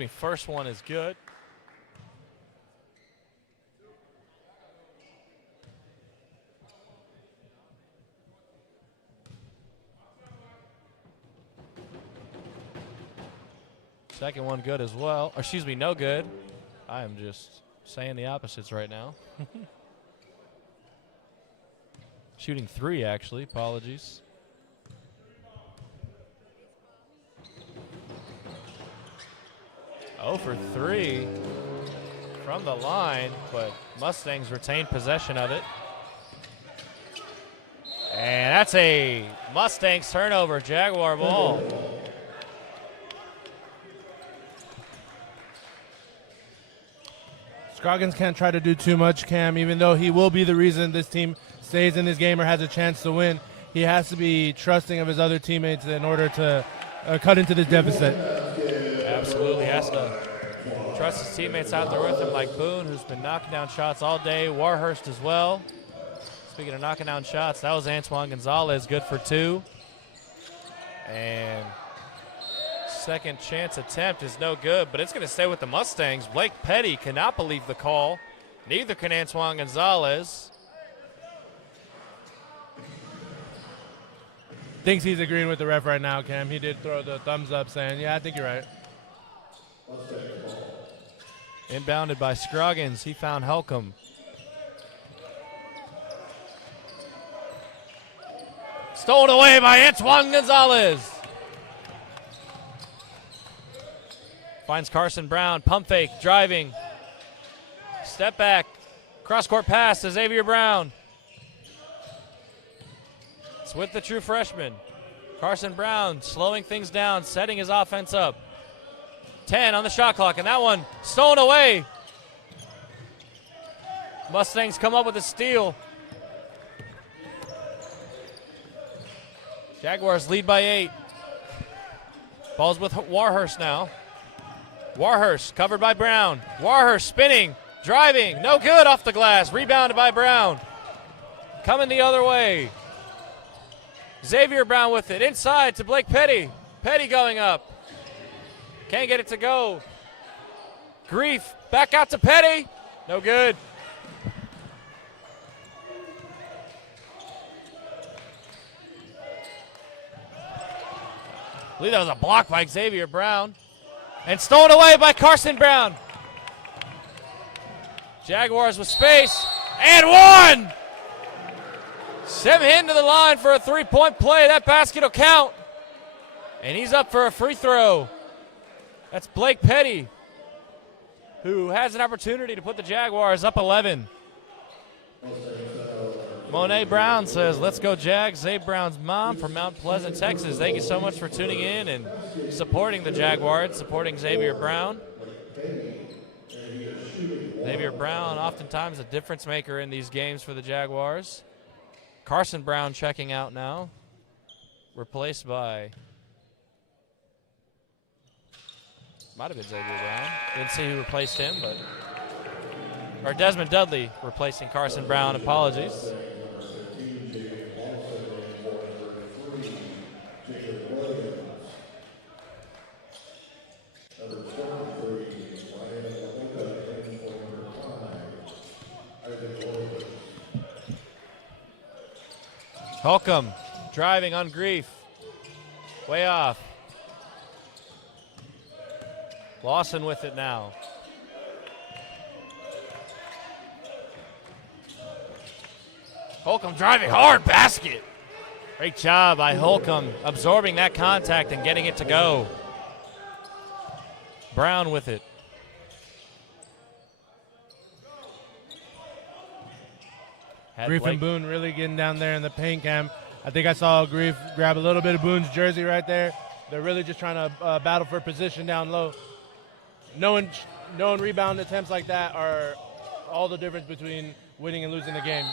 First one is good. Second one good as well. No good. I am just saying the opposites right now. Shooting 3, actually. Apologies. Oh for 3 from the line, but Mustangs retain possession of it. And that's a Mustangs turnover, Jaguar ball. Scroggins can't try to do too much, Cam, even though he will be the reason this team stays in this game or has a chance to win. He has to be trusting of his other teammates in order to cut into this deficit. Absolutely has to trust his teammates out there with him, like Boone, who's been knocking down shots all day. Warhurst as well. Speaking of knocking down shots, that was Antoine Gonzalez, good for 2. And Second chance attempt is no good, but it's going to stay with the Mustangs. Blake Petty cannot believe the call. Neither can Antoine Gonzalez. Thinks he's agreeing with the ref right now, Cam. He did throw the thumbs up saying, yeah, I think you're right. Inbounded by Scroggins. He found Helcom. Stolen away by Antoine Gonzalez. Finds Carson Brown. Pump fake. Driving. Step back. Cross-court pass to Xavier Brown. It's with the true freshman. Carson Brown slowing things down, setting his offense up. 10 on the shot clock, and that one stolen away. Mustangs come up with a steal. Jaguars lead by 8. Ball's with Warhurst now. Warhurst covered by Brown. Warhurst spinning, driving, no good off the glass. Rebounded by Brown. Coming the other way. Xavier Brown with it, inside to Blake Petty. Petty going up. Can't get it to go. Grief, back out to Petty. No good. I believe that was a block by Xavier Brown. And stolen away by Carson Brown. Jaguars with space. And one! Send him to the line for a three-point play. That basket will count. And he's up for a free throw. That's Blake Petty, who has an opportunity to put the Jaguars up 11. Monet Brown says, let's go Jags. Zabe Brown's mom from Mount Pleasant, Texas. Thank you so much for tuning in and supporting the Jaguars, supporting Xavier Brown. Xavier Brown, oftentimes a difference maker in these games for the Jaguars. Carson Brown checking out now, replaced by, might have been Xavier Brown. Didn't see who replaced him, but, or Desmond Dudley replacing Carson Brown. Apologies. Holcomb driving on Grief. Way off. Lawson with it now. Holcomb driving hard, basket. Great job by Holcomb absorbing that contact and getting it to go. Brown with it. Grief and Boone really getting down there in the paint, Cam. I think I saw Grief grab a little bit of Boone's jersey right there. They're really just trying to battle for position down low. Knowing rebound attempts like that are all the difference between winning and losing the game.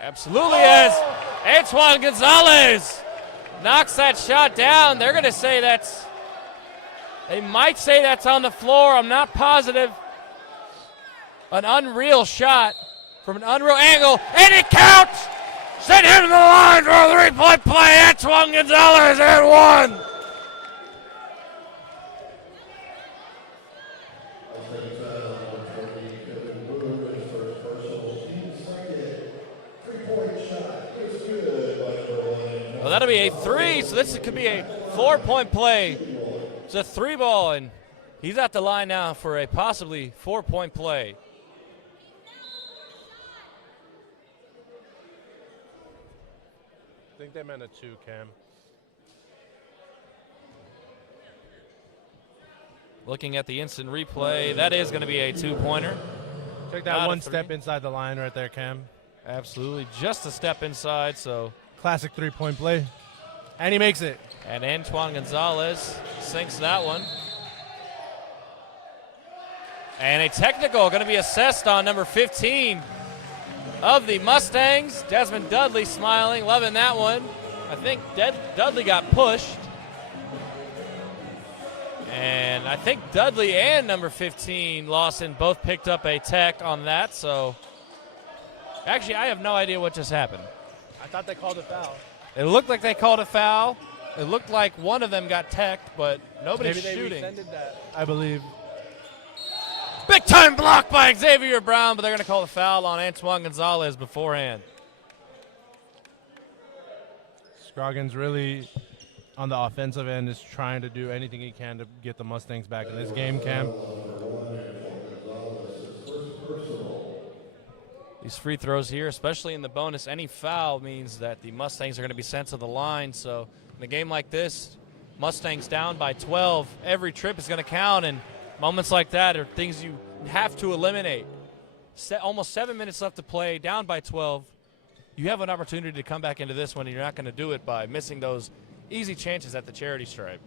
Absolutely is. Antoine Gonzalez knocks that shot down. They're going to say they might say that's on the floor. I'm not positive. An unreal shot from an unreal angle, and it counts! Send him to the line for a three-point play. Antoine Gonzalez and one. Well, that'll be a three, so this could be a 4-point play. It's a three ball, and he's at the line now for a possibly 4-point play. I think they meant a 2, Cam. Looking at the instant replay, that is going to be a 2-pointer. Check that one step inside the line right there, Cam. Absolutely, just a step inside, so. Classic 3-point play. And he makes it. And Antoine Gonzalez sinks that one. And a technical going to be assessed on number 15 of the Mustangs. Desmond Dudley smiling, loving that one. I think Dudley got pushed. And I think Dudley and number 15, Lawson, both picked up a tech on that. So, actually, I have no idea what just happened. I thought they called a foul. It looked like they called a foul. It looked like one of them got teched, but nobody's Maybe they shooting. rescinded that, I believe. Big time block by Xavier Brown, but they're going to call the foul on Antoine Gonzalez beforehand. Scroggins really, on the offensive end, is trying to do anything he can to get the Mustangs back in this game, Cam. These free throws here, especially in the bonus, any foul means that the Mustangs are going to be sent to the line. So in a game like this, Mustangs down by 12, every trip is going to count, and moments like that are things you have to eliminate. Almost 7 minutes left to play, down by 12. You have an opportunity to come back into this one, and you're not going to do it by missing those easy chances at the charity stripe.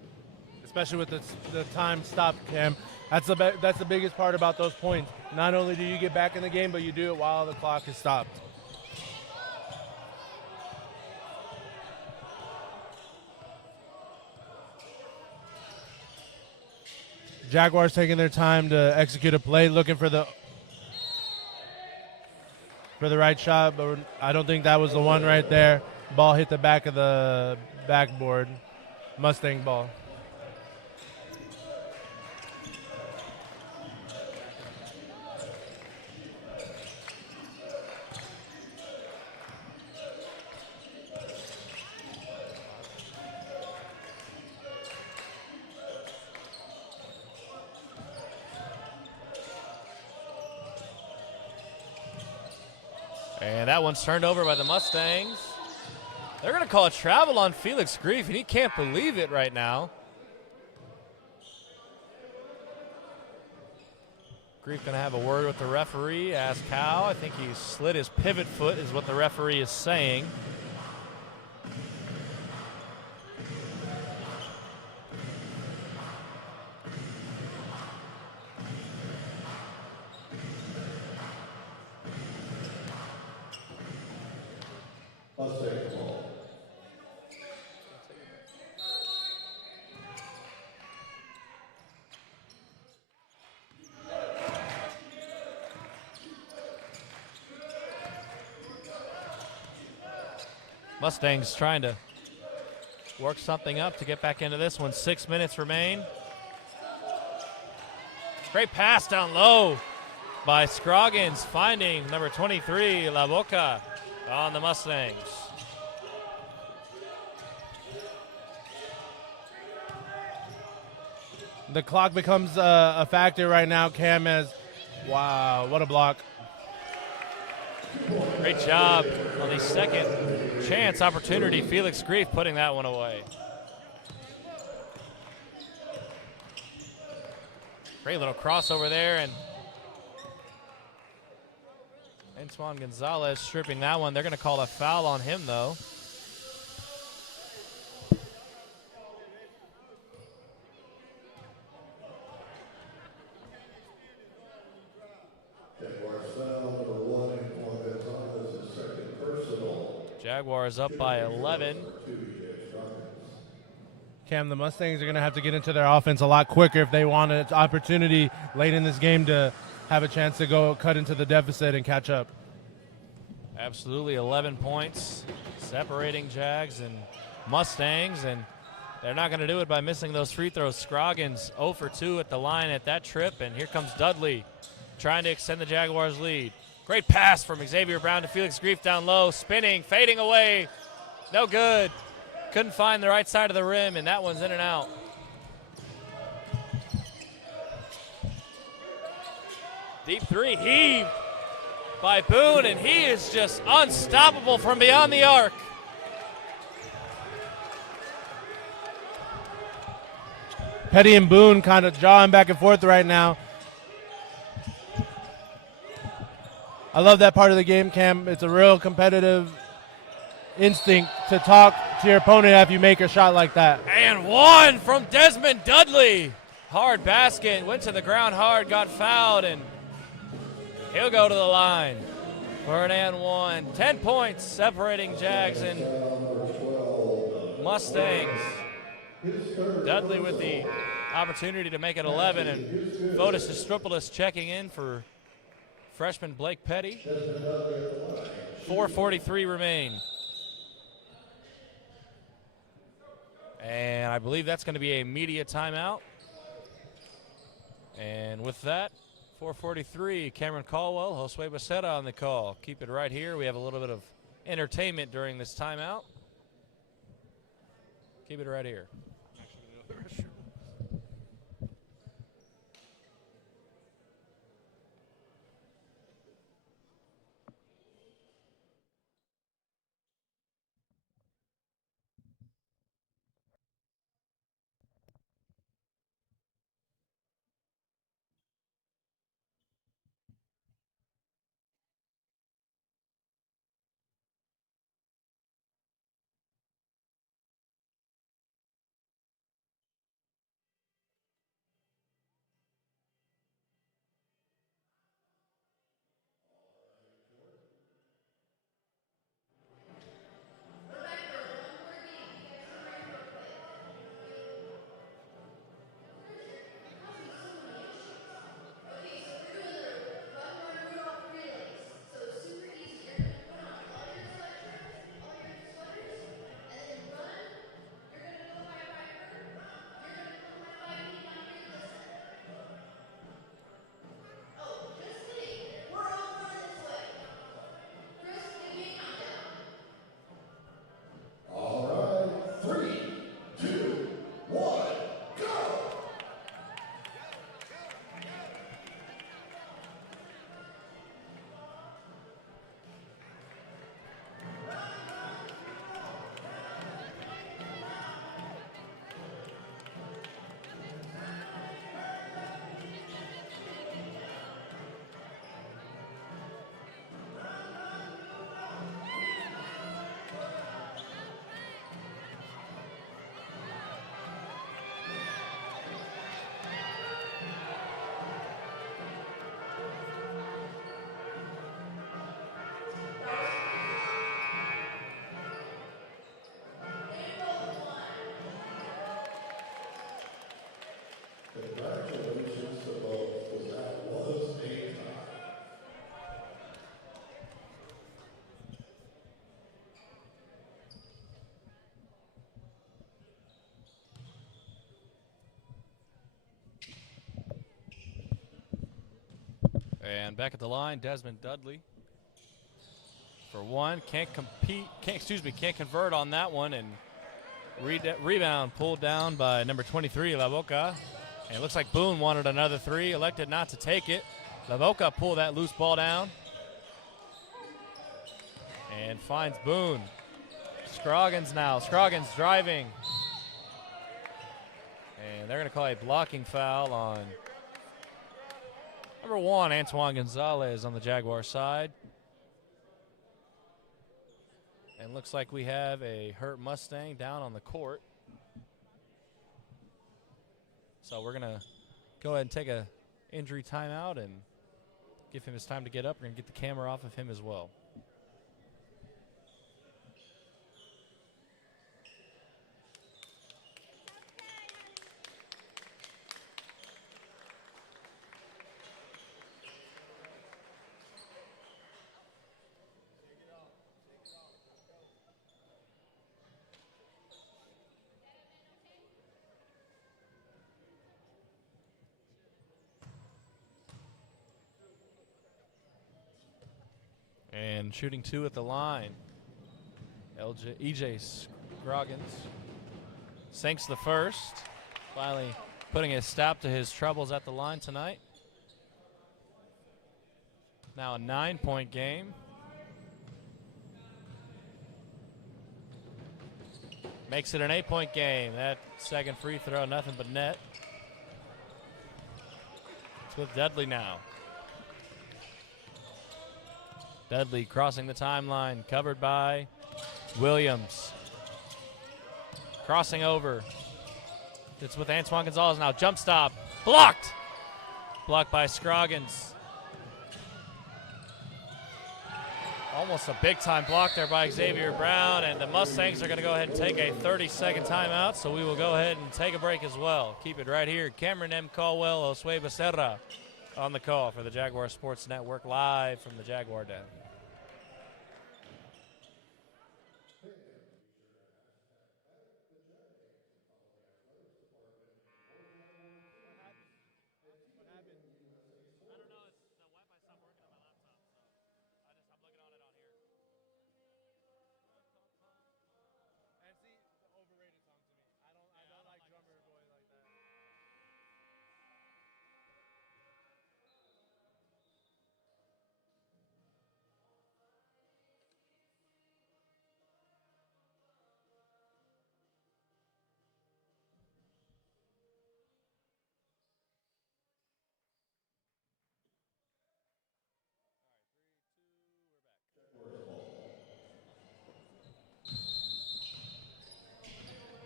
Especially with the time stop, Cam. That's the biggest part about those points. Not only do you get back in the game, but you do it while the clock is stopped. Jaguars taking their time to execute a play, looking for the right shot, but I don't think that was the one right there. Ball hit the back of the backboard. Mustang ball. And that one's turned over by the Mustangs. They're going to call a travel on Felix Grief, and he can't believe it right now. Grief going to have a word with the referee. Ask how. I think he slid his pivot foot is what the referee is saying. Mustangs trying to work something up to get back into this one. 6 minutes remain. Great pass down low by Scroggins, finding number 23, La Boca, on the Mustangs. The clock becomes a factor right now, Cam, as, wow, what a block. Great job on the second chance opportunity. Felix Grief putting that one away. Great little crossover there, and Antoine Gonzalez stripping that one. They're going to call a foul on him, though. Jaguars up by 11. Cam, the Mustangs are going to have to get into their offense a lot quicker if they want an opportunity late in this game to have a chance to go cut into the deficit and catch up. Absolutely, 11 points separating Jags and Mustangs, and they're not going to do it by missing those free throws. Scroggins 0 for 2 at the line at that trip, and here comes Dudley trying to extend the Jaguars' lead. Great pass from Xavier Brown to Felix Grief down low, spinning, fading away. No good. Couldn't find the right side of the rim, and that one's in and out. Deep three heaved by Boone, and he is just unstoppable from beyond the arc. Petty and Boone kind of jawing back and forth right now. I love that part of the game, Cam. It's a real competitive instinct to talk to your opponent after you make a shot like that. And one from Desmond Dudley. Hard basket, went to the ground hard, got fouled, and he'll go to the line for an and one. 10 points separating Jags and Mustangs. Dudley with the opportunity to make it 11, and Fotis Estripoulos checking in for freshman Blake Petty. 4:43 remain. And I believe that's going to be a media timeout. And with that, 4:43, Cameron Caldwell, Josue Becerra on the call. Keep it right here. We have a little bit of entertainment during this timeout. Keep it right here. Congratulations to both, because that was a tie. And back at the line, Desmond Dudley. For one, can't convert on that one, and rebound pulled down by number 23, La Boca. And it looks like Boone wanted another three, elected not to take it. La Boca pulled that loose ball down and finds Boone. Scroggins now. Scroggins driving. And they're going to call a blocking foul on number 1, Antoine Gonzalez on the Jaguar side. And looks like we have a hurt Mustang down on the court. So we're going to go ahead and take a injury timeout and give him his time to get up. We're going to get the camera off of him as well. And shooting 2 at the line. EJ Scroggins sinks the first, finally putting a stop to his troubles at the line tonight. Now a 9-point game. Makes it an 8-point game. That second free throw, nothing but net. It's with Dudley now. Dudley crossing the timeline, covered by Williams. Crossing over. It's with Antoine Gonzalez now. Jump stop. Blocked. Blocked by Scroggins. Almost a big-time block there by Xavier Brown, and the Mustangs are going to go ahead and take a 30-second timeout, so we will go ahead and take a break as well. Keep it right here. Cameron M. Caldwell, Josue Becerra on the call for the Jaguar Sports Network, live from the Jaguar Den.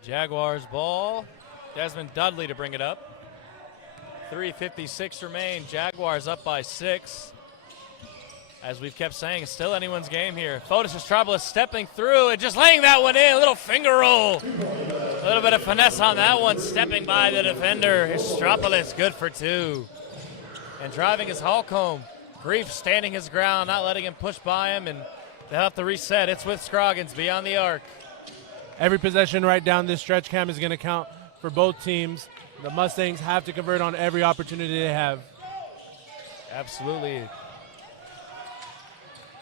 Jaguars ball. Desmond Dudley to bring it up. 3:56 remain. Jaguars up by 6. As we've kept saying, it's still anyone's game here. Fotis Estrapoulos stepping through and just laying that one in. A little finger roll. A little bit of finesse on that one. Stepping by the defender. Estrapoulos good for 2. And driving his Holcomb. Grief standing his ground, not letting him push by him. And they'll have to reset. It's with Scroggins beyond the arc. Every possession right down this stretch, Cam, is going to count for both teams. The Mustangs have to convert on every opportunity they have. Absolutely.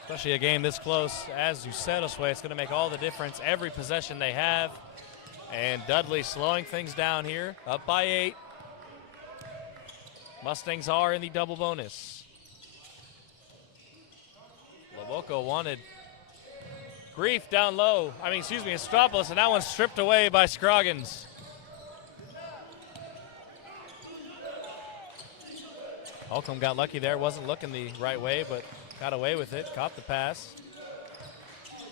Especially a game this close. As you said, Osway, it's going to make all the difference every possession they have. And Dudley slowing things down here, up by 8. Mustangs are in the double bonus. Loboco wanted Grief down low. Estrapoulos, and that one's stripped away by Scroggins. Holcomb got lucky there, wasn't looking the right way, but got away with it, caught the pass.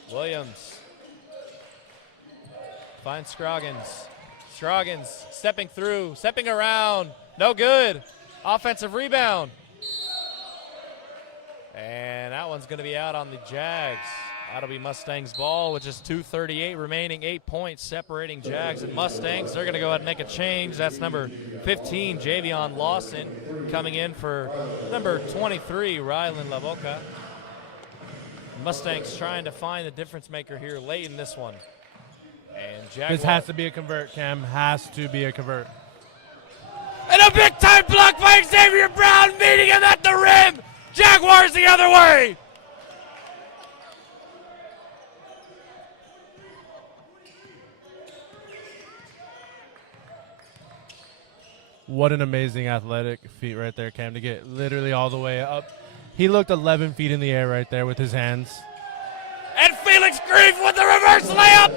Williams finds Scroggins. Scroggins stepping through, stepping around, no good. Offensive rebound. And that one's gonna be out on the Jags. That'll be Mustangs ball with just 2:38 remaining, 8 points separating Jags and Mustangs. They're gonna go ahead and make a change. That's number 15, Javion Lawson, coming in for number 23, Rylan Lavoca. Mustangs trying to find the difference maker here late in this one. And Jaguar. This has to be a convert, Cam. Has to be a convert. And a big time block by Xavier Brown, meeting him at the rim. Jaguars the other way. What an amazing athletic feat right there, Cam, to get literally all the way up. He looked 11 feet in the air right there with his hands. And Felix Grief with the reverse layup.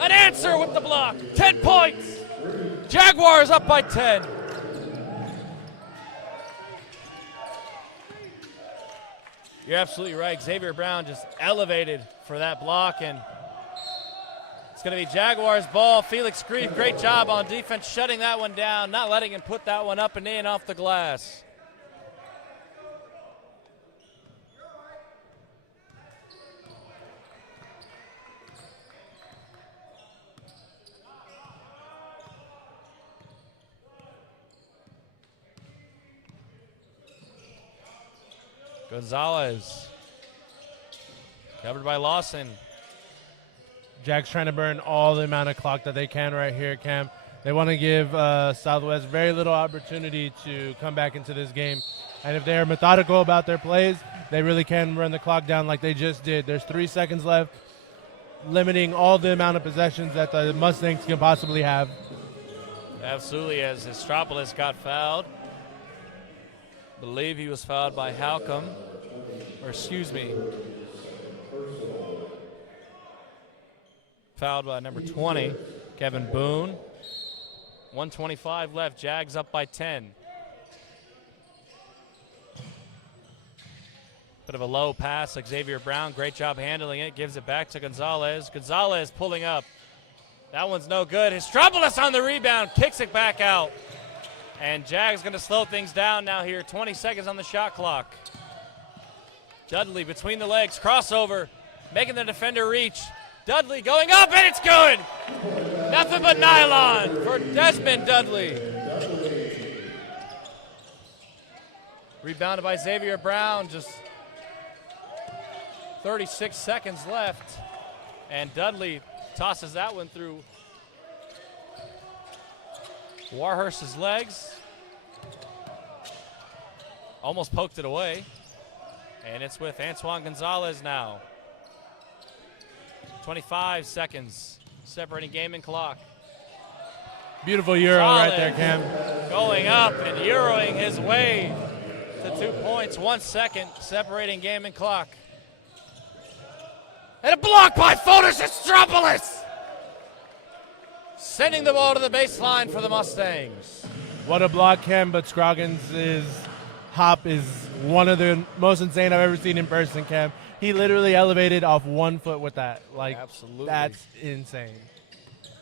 An answer with the block. 10 points. Jaguars up by 10. You're absolutely right. Xavier Brown just elevated for that block, and it's going to be Jaguars ball. Felix Grief, great job on defense, shutting that one down, not letting him put that one up and in off the glass. Gonzalez, covered by Lawson. Jags trying to burn all the amount of clock that they can right here, Cam. They want to give Southwest very little opportunity to come back into this game. And if they are methodical about their plays, they really can run the clock down like they just did. There's 3 seconds left, limiting all the amount of possessions that the Mustangs can possibly have. Absolutely, as Estrapoulos got fouled. Believe he was fouled by Halcomb, or excuse me, fouled by number 20, Kevin Boone. 1:25 left, Jags up by 10. Bit of a low pass, Xavier Brown, great job handling it, gives it back to Gonzalez. Gonzalez pulling up. That one's no good. Estrapoulos on the rebound, kicks it back out. And Jags going to slow things down now here. 20 seconds on the shot clock. Dudley between the legs, crossover, making the defender reach. Dudley going up, and it's good. Nothing but nylon for Desmond Dudley. Rebounded by Xavier Brown, just 36 seconds left. And Dudley tosses that one through Warhurst's legs. Almost poked it away. And it's with Antoine Gonzalez now. 25 seconds separating game and clock. Beautiful Euro Gonzalez right there, Cam. going up and Euroing his way to 2 points. 1 second separating game and clock. And a block by Fotis Estrapoulos, sending the ball to the baseline for the Mustangs. What a block, Cam, but Scroggins' hop is one of the most insane I've ever seen in person, Cam. He literally elevated off 1 foot with that. Like, Absolutely. That's insane.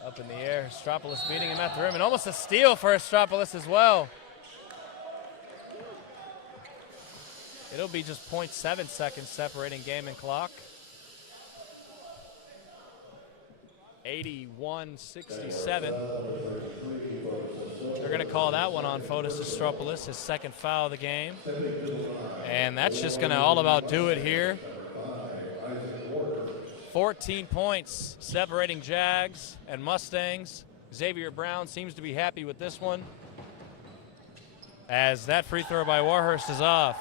Up in the air, Stropoulos beating him at the rim, and almost a steal for Stropoulos as well. It'll be just 0.7 seconds separating game and clock. 81-67. They're going to call that one on Fotis Stropoulos, his second foul of the game. And that's just going to all about do it here. 14 points separating Jags and Mustangs. Xavier Brown seems to be happy with this one, as that free throw by Warhurst is off.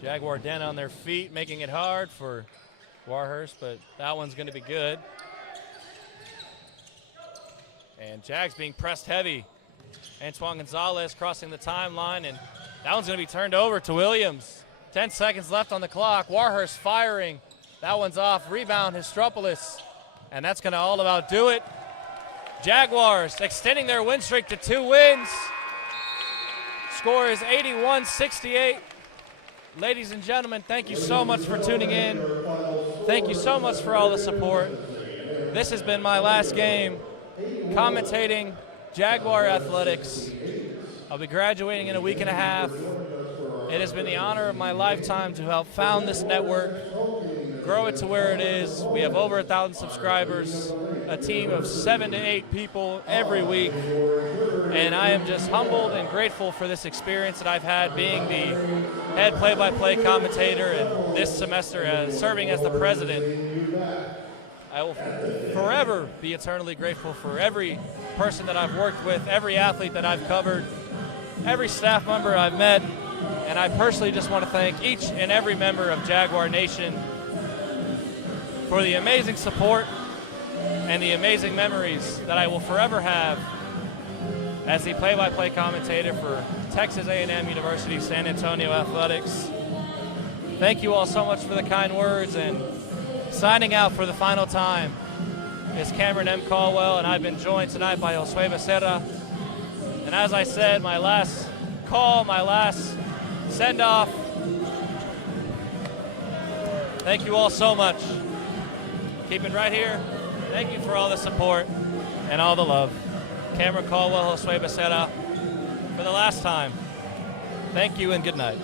Jaguar Den on their feet, making it hard for Warhurst, but that one's going to be good. And Jags being pressed heavy. Antoine Gonzalez crossing the timeline, and that one's going to be turned over to Williams. 10 seconds left on the clock. Warhurst firing. That one's off. Rebound, Stropoulos. And that's going to all about do it. Jaguars extending their win streak to 2 wins. Score is 81-68. Ladies and gentlemen, thank you so much for tuning in. Thank you so much for all the support. This has been my last game commentating Jaguar athletics. I'll be graduating in a week and a half. It has been the honor of my lifetime to help found this network, grow it to where it is. We have over 1,000 subscribers, a team of 7 to 8 people every week. And I am just humbled and grateful for this experience that I've had being the head play-by-play commentator, and this semester as serving as the president. I will forever be eternally grateful for every person that I've worked with, every athlete that I've covered, every staff member I've met, and I personally just want to thank each and every member of Jaguar Nation for the amazing support and the amazing memories that I will forever have as the play-by-play commentator for Texas A&M University San Antonio Athletics. Thank you all so much for the kind words, and signing out for the final time is Cameron M. Caldwell, and I've been joined tonight by Josue Becerra. And as I said, my last call, my last send-off. Thank you all so much. Keep it right here. Thank you for all the support and all the love. Cameron Caldwell, Josue Becerra, for the last time. Thank you and good night.